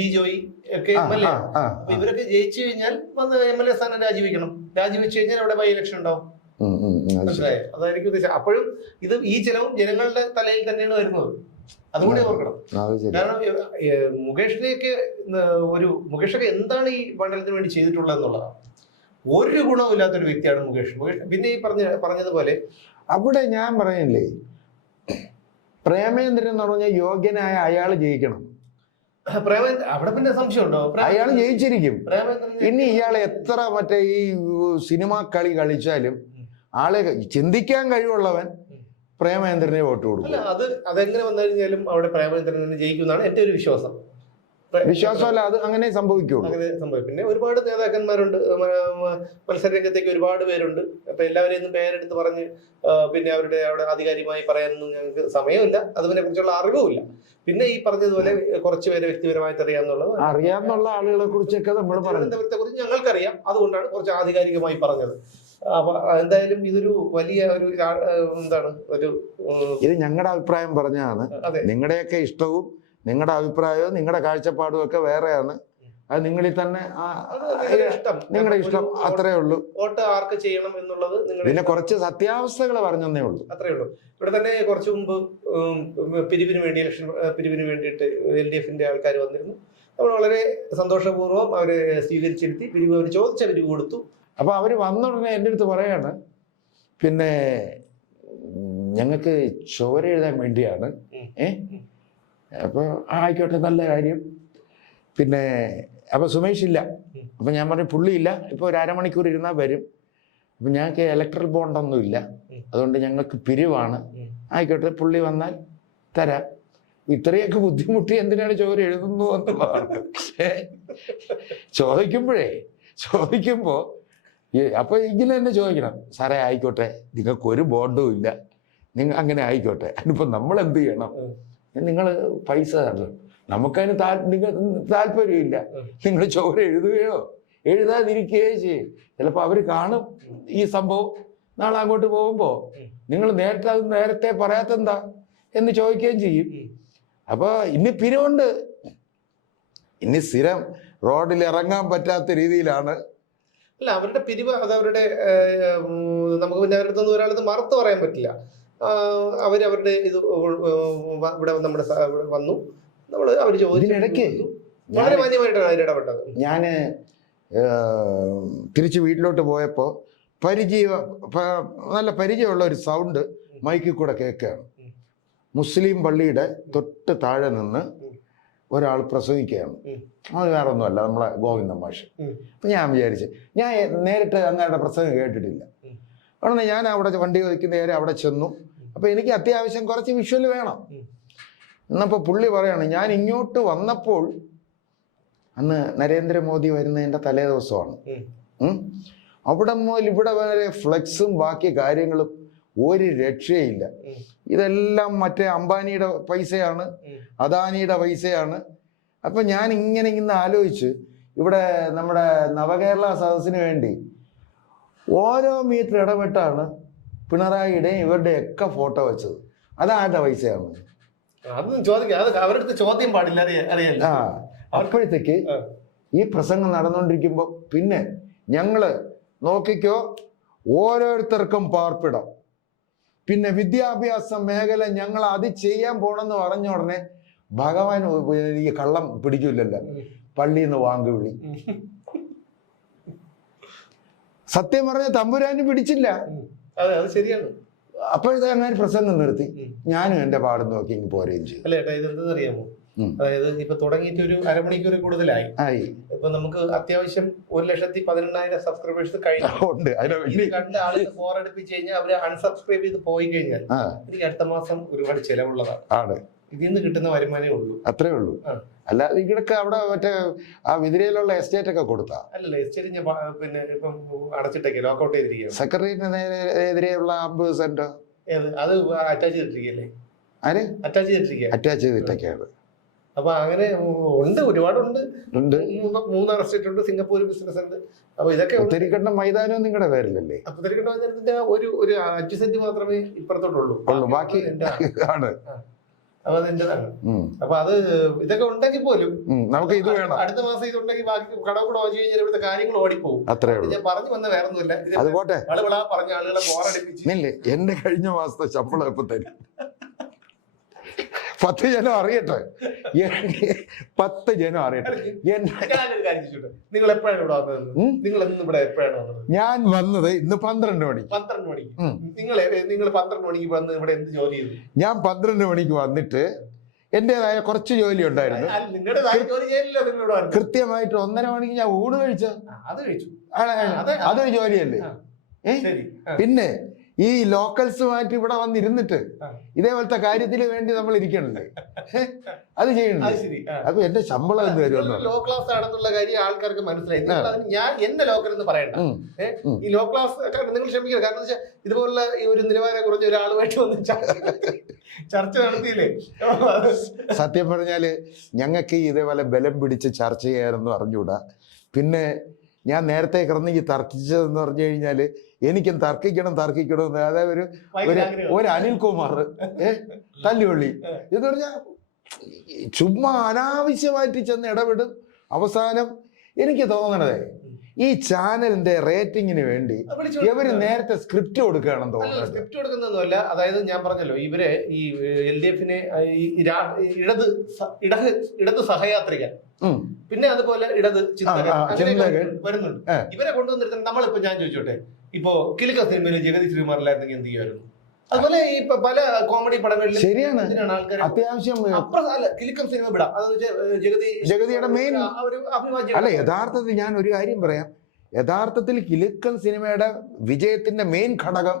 ബിജോയി ഒക്കെ MLA, അപ്പൊ ഇവരൊക്കെ ജയിച്ചു കഴിഞ്ഞാൽ MLA സ്ഥാനം രാജിവെച്ചു കഴിഞ്ഞാൽ അവിടെ ബൈ ഇലക്ഷൻ ഉണ്ടാവും. മനസ്സിലായോ? അതായിരിക്കും ഉദ്ദേശം. അപ്പോഴും ഈ ചെലവും ജനങ്ങളുടെ തലയിൽ തന്നെയാണ് വരുന്നത്. അതുകൂടി ഓർക്കണം. കാരണം മുകേഷൊക്കെ എന്താണ് ഈ മണ്ഡലത്തിന് വേണ്ടി ചെയ്തിട്ടുള്ളത് എന്നുള്ളതാണ്. ഒരു ഗുണവും ഇല്ലാത്തൊരു വ്യക്തിയാണ് മുകേഷ്. പിന്നെ ഈ പറഞ്ഞതുപോലെ അവിടെ ഞാൻ പറയില്ലേ, പ്രേമേന്ദ്രൻ എന്ന് പറഞ്ഞാൽ യോഗ്യനായ അയാൾ ജയിക്കണം. പ്രേമേന്ദ്രൻ അവിടെ പിന്നെ സംശയമുണ്ടോ? അയാൾ ജയിച്ചിരിക്കും. പ്രേമേന്ദ്രൻ ഇനി ഇയാൾ എത്ര മറ്റേ ഈ സിനിമ കളി കളിച്ചാലും ആളെ ചിന്തിക്കാൻ കഴിവുള്ളവൻ പ്രേമേന്ദ്രനെ വോട്ട് കൊടുക്കും. അല്ല, അതെങ്ങനെ വന്നു കഴിഞ്ഞാലും അവിടെ പ്രേമേന്ദ്രൻ തന്നെ ജയിക്കുമെന്നാണ് എന്റെ ഒരു വിശ്വാസം. വിശ്വാസമല്ല, അത് അങ്ങനെ സംഭവിക്കുള്ളൂ. അങ്ങനെ സംഭവിക്കും. പിന്നെ ഒരുപാട് നേതാക്കന്മാരുണ്ട്, മത്സര രംഗത്തേക്ക് ഒരുപാട് പേരുണ്ട്. അപ്പൊ എല്ലാവരെയും പേരെടുത്ത് പറഞ്ഞ് പിന്നെ അവരുടെ അവിടെ ആധികാരികമായി പറയാനൊന്നും ഞങ്ങൾക്ക് സമയമില്ല, അതിനെ കുറിച്ചുള്ള അറിവുമില്ല. പിന്നെ ഈ പറഞ്ഞതുപോലെ കുറച്ച് പേരെ വ്യക്തിപരമായിട്ട് അറിയാവുന്ന ആളുകളെ കുറിച്ചൊക്കെ നമ്മൾ തിരുവനന്തപുരത്തെ കുറിച്ച് ഞങ്ങൾക്കറിയാം, അതുകൊണ്ടാണ് കുറച്ച് ആധികാരികമായി പറഞ്ഞത്. അപ്പൊ എന്തായാലും ഇതൊരു വലിയ ഒരു എന്താണ് ഒരു ഇത് ഞങ്ങളുടെ അഭിപ്രായം പറഞ്ഞതാണ്. നിങ്ങളുടെയൊക്കെ ഇഷ്ടവും നിങ്ങളുടെ അഭിപ്രായവും നിങ്ങളുടെ കാഴ്ചപ്പാടും ഒക്കെ വേറെയാണ്. അത് നിങ്ങളിൽ തന്നെ നിങ്ങളുടെ ഇഷ്ടം, അത്രേ ഉള്ളൂ. വോട്ട് ആർക്ക് ചെയ്യണം എന്നുള്ളത് പിന്നെ കുറച്ച് സത്യാവസ്ഥകൾ പറഞ്ഞതേ ഉള്ളൂ, അത്രേ ഉള്ളൂ. ഇവിടെ തന്നെ കുറച്ചു മുമ്പ് ഇലക്ഷൻ പിരിവിന് വേണ്ടിയിട്ട് LDF-ന്റെ ആൾക്കാർ വന്നിരുന്നു. നമ്മൾ വളരെ സന്തോഷപൂർവ്വം അവരെ സ്വീകരിച്ചിരുത്തി പിരിവ് അവർ ചോദിച്ച പിരിവ് കൊടുത്തു. അപ്പൊ അവര് വന്നുടനെ എൻ്റെ അടുത്ത് പറയാണ്, പിന്നെ ഞങ്ങൾക്ക് ചോര എഴുതാൻ വേണ്ടിയാണ്. അപ്പോൾ ആയിക്കോട്ടെ, നല്ല കാര്യം. പിന്നെ അപ്പോൾ സുമേഷ് ഇല്ല. അപ്പം ഞാൻ പറഞ്ഞു പുള്ളിയില്ല, ഇപ്പോൾ ഒരു അരമണിക്കൂർ ഇരുന്നാൽ വരും. അപ്പം ഞങ്ങൾക്ക് ഇലക്ട്രൽ ബോണ്ടൊന്നും ഇല്ല, അതുകൊണ്ട് ഞങ്ങൾക്ക് പിരിവാണ്. ആയിക്കോട്ടെ, പുള്ളി വന്നാൽ തരാം. ഇത്രയൊക്കെ ബുദ്ധിമുട്ടി എന്തിനാണ് ചോര എഴുതുന്നു എന്നുള്ളതാണ്. ചോദിക്കുമ്പോൾ അപ്പോൾ ഇങ്ങനെ തന്നെ ചോദിക്കണം, സാറേ ആയിക്കോട്ടെ, നിങ്ങൾക്ക് ഒരു ബോണ്ടും ഇല്ല, നിങ്ങൾ അങ്ങനെ ആയിക്കോട്ടെ. അതിനിപ്പോൾ നമ്മൾ എന്ത് ചെയ്യണം? നിങ്ങൾ പൈസ തരണം, നമുക്കതിന് താല്പര്യമില്ല. നിങ്ങൾ ചോര എഴുതുകയോ എഴുതാതിരിക്കുകയോ ചെയ്യും. ചിലപ്പോൾ അവർ കാണും ഈ സംഭവം, നാളെ അങ്ങോട്ട് പോകുമ്പോൾ നിങ്ങൾ നേരത്തെ പറയാത്തെന്താ എന്ന് ചോദിക്കുകയും ചെയ്യും. അപ്പോൾ ഇനി പിരിവുണ്ട്, ഇനി സ്ഥിരം റോഡിൽ ഇറങ്ങാൻ പറ്റാത്ത രീതിയിലാണ്. അല്ല, അവരുടെ പിരിവ് അത് അവരുടെ നമുക്ക് പിന്നെ അവരുടെ അടുത്തൊന്നും ഒരാളത് മറുത്ത് പറയാൻ പറ്റില്ല. അവരവരുടെ ഇത് ഇവിടെ നമ്മുടെ വന്നു, നമ്മൾ അവർ ചോദിച്ചിടയ്ക്ക് വളരെ മാന്യമായിട്ടാണ് അതിൽ ഇടപെട്ടത്. ഞാൻ തിരിച്ച് വീട്ടിലോട്ട് പോയപ്പോൾ നല്ല പരിചയമുള്ള ഒരു സൗണ്ട് മൈക്കിൽ കൂടെ കേൾക്കുകയാണ്. മുസ്ലിം പള്ളിയുടെ തൊട്ട് താഴെ നിന്ന് ഒരാൾ പ്രസംഗിക്കുകയാണ്. അത് വേറെ ഒന്നുമല്ല, നമ്മളെ ഗോവിന്ദൻ മാഷ്. അപ്പം ഞാൻ വിചാരിച്ചു, ഞാൻ നേരിട്ട് അങ്ങയുടെ പ്രസംഗം കേട്ടിട്ടില്ല. അതുകൊണ്ട് ഞാൻ അവിടെ വണ്ടി ഒതുക്കുന്ന നേരെ അവിടെ ചെന്നു. അപ്പോൾ എനിക്ക് അത്യാവശ്യം കുറച്ച് വിഷ്വൽ വേണം. എന്നപ്പോൾ പുള്ളി പറയാണ്, ഞാൻ ഇങ്ങോട്ട് വന്നപ്പോൾ അന്ന് നരേന്ദ്രമോദി വരുന്നതിൻ്റെ തലേ ദിവസമാണ്. അവിടെ മുതൽ ഇവിടെ വരെ ഫ്ലെക്സും ബാക്കി കാര്യങ്ങളും ഒരു രക്ഷയില്ല. ഇതെല്ലാം മറ്റേ അംബാനിയുടെ പൈസയാണ്, അദാനിയുടെ പൈസയാണ്. അപ്പം ഞാൻ ഇന്ന് ആലോചിച്ച്, ഇവിടെ നമ്മുടെ നവകേരള സദസ്സിന് വേണ്ടി ഓരോ മീറ്റർ ഇടപെട്ടാണ് പിണറായിയുടെയും ഇവരുടെയൊക്കെ ഫോട്ടോ വെച്ചത്. അതാരുടെ പൈസയാണ്? ചോദ്യം പാടില്ല, അറിയാം. അപ്പോഴത്തേക്ക് ഈ പ്രസംഗം നടന്നുകൊണ്ടിരിക്കുമ്പോൾ പിന്നെ ഞങ്ങള് നോക്കിക്കോ, ഓരോരുത്തർക്കും പാർപ്പിടം, പിന്നെ വിദ്യാഭ്യാസ മേഖല ഞങ്ങൾ അത് ചെയ്യാൻ പോണെന്ന് പറഞ്ഞ ഉടനെ ഭഗവാൻ ഈ കള്ളം പിടിക്കില്ലല്ലോ, പള്ളിയിൽ നിന്ന് വാങ്ങുവിളി. സത്യം പറഞ്ഞ തമ്പുരാന് പിടിച്ചില്ല. ശരിയാണ്. അപ്പോഴത്തെ അങ്ങനെ പ്രസംഗം നിർത്തി, ഞാനും എന്റെ പാടും നോക്കി ഇങ്ങ് പോരുകയും ചെയ്തു. അല്ലേ ഏട്ടാ, ഇതെന്താണെന്നറിയാമോ? അതായത് ഇപ്പൊ തുടങ്ങിയിട്ട് ഒരു അരമണിക്കൂർ കൂടുതലായി. ഇപ്പൊ നമുക്ക് അത്യാവശ്യം 1,18,000 സബ്സ്ക്രൈബേഴ്സ് കഴിഞ്ഞു. കണ്ട ആളുകൾ ഫോറടിപ്പിച്ച് കഴിഞ്ഞാൽ അവര് അൺസബ്സ്ക്രൈബ് ചെയ്ത് പോയി കഴിഞ്ഞാൽ എനിക്ക് അടുത്ത മാസം ഒരുപാട് ചെലവുള്ളതാണ്. ഇതിൽ നിന്ന് കിട്ടുന്ന വരുമാനമേ ഉള്ളൂ, അത്രേ ഉള്ളൂ. അല്ല, ഇവിടൊക്കെ അവിടെ മറ്റേ ആ വിതിരയിലുള്ള എസ്റ്റേറ്റ് ഒക്കെ കൊടുത്താ? അല്ലല്ല, എസ്റ്റേറ്റ് ഞാൻ പിന്നെ ഇപ്പം അടച്ചിട്ടേക്ക് ലോക്കൗട്ട് ചെയ്തിരിക്കുക. സെക്രട്ടറിന് എതിരെയുള്ള 50 സെന്റ് അത് അറ്റാച്ച് ചെയ്തിട്ടിരിക്കല്ലേ? ആര് അറ്റാച്ച് ചെയ്തിട്ടിരിക്കുക? അറ്റാച്ച് ചെയ്തിട്ടൊക്കെയാണ്. അപ്പൊ അങ്ങനെ ഉണ്ട്, ഒരുപാടുണ്ട്. 3 എസ്റ്റേറ്റ് ഉണ്ട്, സിംഗപ്പൂർ ബിസിനസ് ഉണ്ട്. അപ്പൊ ഇതൊക്കെ പുത്തരിക്കണ്ടം മൈതാനം നിങ്ങളുടെ പേരിലല്ലേ? പുത്തരിക്കണ്ടം മൈതാനത്തിന്റെ ഒരു 5 സെന്റ് മാത്രമേ ഇപ്പുറത്തോട്ടുള്ളൂ, ബാക്കി ആണ്. അപ്പൊ അതെന്റേതാണ്. അപ്പൊ അത് ഇതൊക്കെ ഉണ്ടെങ്കിൽ പോലും നമുക്ക് ഇത് വേണം. അടുത്ത മാസം ഇതുണ്ടെങ്കിൽ ബാക്കി കടവ് കൂടെ വാങ്ങി കഴിഞ്ഞാൽ ഇവിടുത്തെ കാര്യങ്ങൾ ഓടിപ്പോകും. അത്രേ ഉള്ളൂ. ഞാൻ പറഞ്ഞു വന്ന വേറെ ഒന്നുമില്ല. അത് പോട്ടെ, പറഞ്ഞ ആളുകളെ ബോറടിപ്പിച്ചില്ലേ? എന്റെ കഴിഞ്ഞ മാസത്തെ ശമ്പളം എപ്പോ തരും? 10 ജനം അറിയട്ടെ, 10 ജനം അറിയട്ടെ. ഞാനൊരു കാര്യം ചോദിച്ചോട്ടെ, നിങ്ങൾ എപ്പോഴാണ് ഇവിടെ വന്നത്? നിങ്ങൾ ഇന്ന് ഇവിടെ എപ്പോഴാണ് വന്നത്? ഞാൻ വന്നത് ഇന്ന് 12 മണിക്ക്. 12 മണിക്ക്. നിങ്ങൾ 12 മണിക്ക് വന്ന് ഇവിടെ എന്ത് ജോലി ചെയ്തു? ഞാൻ 12 മണിക്ക് വന്നിട്ട് എന്റേതായ കുറച്ച് ജോലി ഉണ്ടായിരുന്നു. നിങ്ങളുടേതായ ജോലി ചെയ്യില്ലല്ലോ നിങ്ങൾ ഇവിടെ വന്നത്. കൃത്യമായിട്ട് 1:30 മണിക്ക് ഞാൻ ഊണ് കഴിച്ച. അത് കഴിച്ചു. അതൊരു ജോലിയല്ലേ? പിന്നെ ഈ ലോക്കൽസുമായിട്ട് ഇവിടെ വന്നിരുന്നിട്ട് ഇതേപോലത്തെ കാര്യത്തിന് വേണ്ടി നമ്മൾ ഇരിക്കണല്ലേ, അത് ചെയ്യണ്ടേ? അപ്പൊ എന്റെ ശമ്പളം എന്ത് വരുമല്ലോ? ലോ ക്ലാസ് ആണെന്നുള്ള കാര്യം ആൾക്കാർക്ക് മനസ്സിലായി. ഞാൻ എന്റെ ലോക്കൽ എന്ന് പറയണ്ട. ഈ ലോ ക്ലാസ് നിങ്ങൾ ക്ഷമിക്കുക. കാരണം വെച്ചാൽ ഇതുപോലുള്ള ഈ ഒരു നിലവാരം കുറഞ്ഞ ഒരാളുമായിട്ട് വന്ന് ചർച്ച നടത്തിയില്ലേ? സത്യം പറഞ്ഞാല് ഞങ്ങൾക്ക് ഇതേപോലെ ബലം പിടിച്ച് ചർച്ച ചെയ്യാറെന്ന് അറിഞ്ഞൂടാ. പിന്നെ ഞാൻ നേരത്തെ കിടന്നെങ്കിൽ തർക്കിച്ചതെന്ന് പറഞ്ഞു കഴിഞ്ഞാല് എനിക്കും തർക്കിക്കണം എന്ന്, അതായത് ഒരു അനിൽകുമാർ തല്ലിവള്ളി എന്ന് പറഞ്ഞാൽ ചുമ്മാ അനാവശ്യമായിട്ട് ചെന്ന് ഇടപെടും. അവസാനം എനിക്ക് തോന്നണതേ ഈ ചാനലിന്റെ റേറ്റിങ്ങിന് വേണ്ടി ഇവര് നേരത്തെ സ്ക്രിപ്റ്റ് കൊടുക്കുകയാണെന്ന് തോന്നുന്നത്. സ്ക്രിപ്റ്റ് കൊടുക്കുന്നൊന്നുമല്ല. അതായത് ഞാൻ പറഞ്ഞല്ലോ, ഇവരെ ഈ LDF-നെ ഇടത് സഹയാത്രികൻ, പിന്നെ അതുപോലെ ഇടത് ചിന്തകൻ വരുന്നുണ്ട്. ഇവരെ കൊണ്ടുവന്നിരുന്ന നമ്മളിപ്പോ ഞാൻ ചോദിച്ചോട്ടെ, ഇപ്പോ കിലുക്ക സിനിമയിൽ ജഗതി ശ്രീകുമാറിലായിരുന്നെങ്കിൽ എന്ത് ചെയ്യുമായിരുന്നു? അതുപോലെ ഈ പല കോമഡി പടങ്ങളിലും ശരിയാണ് ആൾക്കാർ അത്യാവശ്യം കിലുക്കം സിനിമ വിടാം. ജഗതിയുടെ മെയിൻ അല്ല. യഥാർത്ഥത്തിൽ ഞാൻ ഒരു കാര്യം പറയാം, യഥാർത്ഥത്തിൽ കിലുക്കം സിനിമയുടെ വിജയത്തിന്റെ മെയിൻ ഘടകം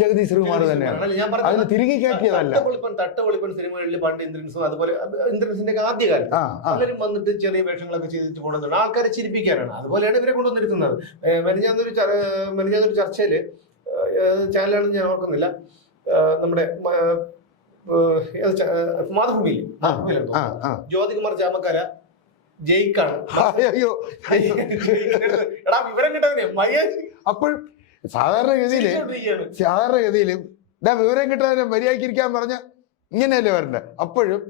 ജഗതി ശ്രീകുമാർ തന്നെയാണ്. അതിന് തിരികെ കയറ്റിയതല്ല. തട്ടപൊളിപ്പൻ സിനിമകളിൽ പണ്ട് ഇന്ദ്രൻസും അതുപോലെ ഇന്ദ്രൻസിന്റെ ആദ്യകാലം പലരും വന്നിട്ട് ചെറിയ വേഷങ്ങളൊക്കെ ചെയ്തിട്ട് കൊണ്ടുവന്നിട്ടുണ്ട്, ആൾക്കാരെ ചിരിപ്പിക്കാനാണ്. അതുപോലെയാണ് ഇവരെ കൊണ്ടുവന്നിരുന്നത്. മെനഞ്ഞാന്നൊരു ചർച്ചയില് ചാനലാണെന്ന് ഞാൻ ഓർക്കുന്നില്ല, നമ്മുടെ മാതൃഭൂമിയിൽ ജ്യോതികുമാർ ചാമക്കാര ജയിക്കാണ്. എടാ വിവരം കിട്ടാനേ അപ്പോൾ സാധാരണഗതിയിലും വിവരം കിട്ടാൻ മര്യാദക്കിരിക്കാൻ പറഞ്ഞ ഇങ്ങനെയല്ലേ വരണ്ടേ? അപ്പോഴും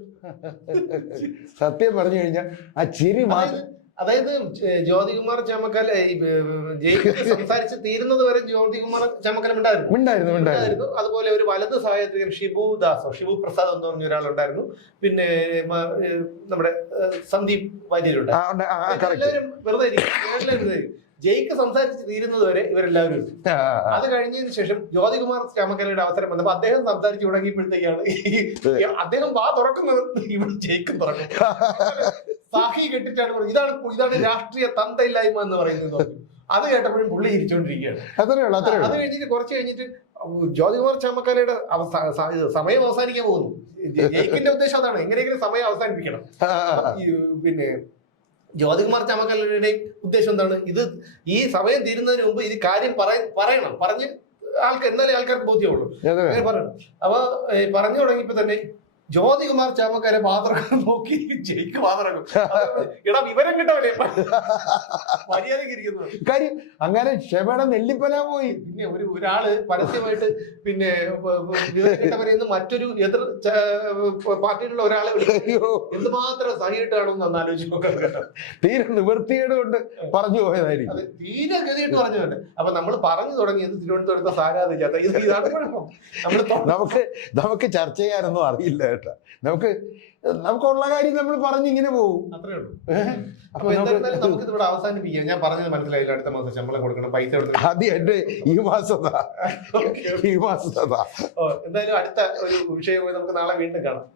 സത്യം പറഞ്ഞു കഴിഞ്ഞാൽ ആ ചിരി മാത്രം. അതായത് ജ്യോതികുമാർ ചാമക്കാല സംസാരിച്ച് തീരുന്നത് വരെ ജ്യോതികുമാർ ചാമക്കാലം ഉണ്ടായിരുന്നു. അതുപോലെ ഒരു വലത് സഹായത്രികൻ ഷിബു പ്രസാദ് എന്ന് പറഞ്ഞ ഒരാളുണ്ടായിരുന്നു. പിന്നെ നമ്മുടെ സന്ദീപ് വാര്യരുണ്ടായിരുന്നു. എല്ലാവരും വെറുതെ ജയിക്ക് സംസാരിച്ച് തീരുന്നത് വരെ ഇവരെല്ലാവരും ഉണ്ട്. അത് കഴിഞ്ഞതിന് ശേഷം ജ്യോതികുമാർ ചാമക്കാലയുടെ അവസരം വന്നപ്പോൾ അദ്ദേഹം സംസാരിച്ച് തുടങ്ങിയപ്പോഴത്തേക്കാണ് അദ്ദേഹം വാ തുറക്കുന്നത് ഇവിടെ ജയിക്കും തുറക്കും. സാഹി കെട്ടിട്ടാണ് പറഞ്ഞത് ഇതാണ് രാഷ്ട്രീയ തന്തയില്ലായ്മ എന്ന് പറയുന്നത്. അത് കേട്ടപ്പോഴും പുള്ളി ഇരിച്ചോണ്ടിരിക്കുകയാണ്. അത് കഴിഞ്ഞിട്ട് കുറച്ച് കഴിഞ്ഞിട്ട് ജ്യോതികുമാർ ചാമക്കാലയുടെ സമയം അവസാനിക്കാൻ പോകുന്നു. ജയിക്കിന്റെ ഉദ്ദേശം അതാണ്, എങ്ങനെയെങ്കിലും സമയം അവസാനിപ്പിക്കണം. പിന്നെ ജ്യോതികുമാർ ചാമക്കാലയുടെയും ഉദ്ദേശം എന്താണ്? ഈ സമയം തീരുന്നതിന് മുമ്പ് ഇത് കാര്യം പറയണം, പറഞ്ഞ് എന്നാലേ ആൾക്കാർക്ക് ബോധ്യമുള്ളൂ. പറയണം. അപ്പൊ പറഞ്ഞു തുടങ്ങിയപ്പോ തന്നെ ജ്യോതികുമാർ ചാമക്കാരെ മാത്രം നോക്കി ജയിക്ക് മാത്രം എടാ വിവരം കിട്ടവല്ലേ മര്യാദക്ക് ഇരിക്കുന്നത് കാര്യം. അങ്ങനെ ക്ഷമയുടെ നെല്ലിപ്പല പോയി. പിന്നെ ഒരാള് പരസ്യമായിട്ട് പിന്നെ വിവരം കിട്ടവരെന്ന് മറ്റൊരു എതിർ പാർട്ടിയിലുള്ള ഒരാളെ എന്തുമാത്രം സഹിയിട്ടാണെന്ന് ഒന്ന് ആലോചിച്ച് നോക്കാം. തീരെ നിവൃത്തിയുടെ കൊണ്ട് പറഞ്ഞു പോയതായിരിക്കും. അതെ, തീരെ ഗതിയിട്ട് പറഞ്ഞുകൊണ്ട്. അപ്പൊ നമ്മൾ പറഞ്ഞു തുടങ്ങിയത് തിരുവനന്തപുരത്തെ സാരാധിക്കാത്ത ഇതാണ്. നമുക്ക് ചർച്ച ചെയ്യാനൊന്നും അറിയില്ല കേട്ടോ. നമുക്കുള്ള കാര്യം നമ്മൾ പറഞ്ഞിങ്ങനെ പോകും, അത്രേ ഉള്ളൂ. അപ്പൊ എന്തായാലും നമുക്ക് ഇവിടെ അവസാനിപ്പിക്കാം. ഞാൻ പറഞ്ഞത് മനസ്സിലായില്ല. അടുത്ത മാസം ശമ്പളം കൊടുക്കണം, പൈസ കൊടുക്കണം. ആദ്യമായിട്ട് ഈ മാസം എന്തായാലും അടുത്ത ഒരു വിഷയം നമുക്ക് നാളെ വീണ്ടും കാണാം.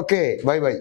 Okay, by.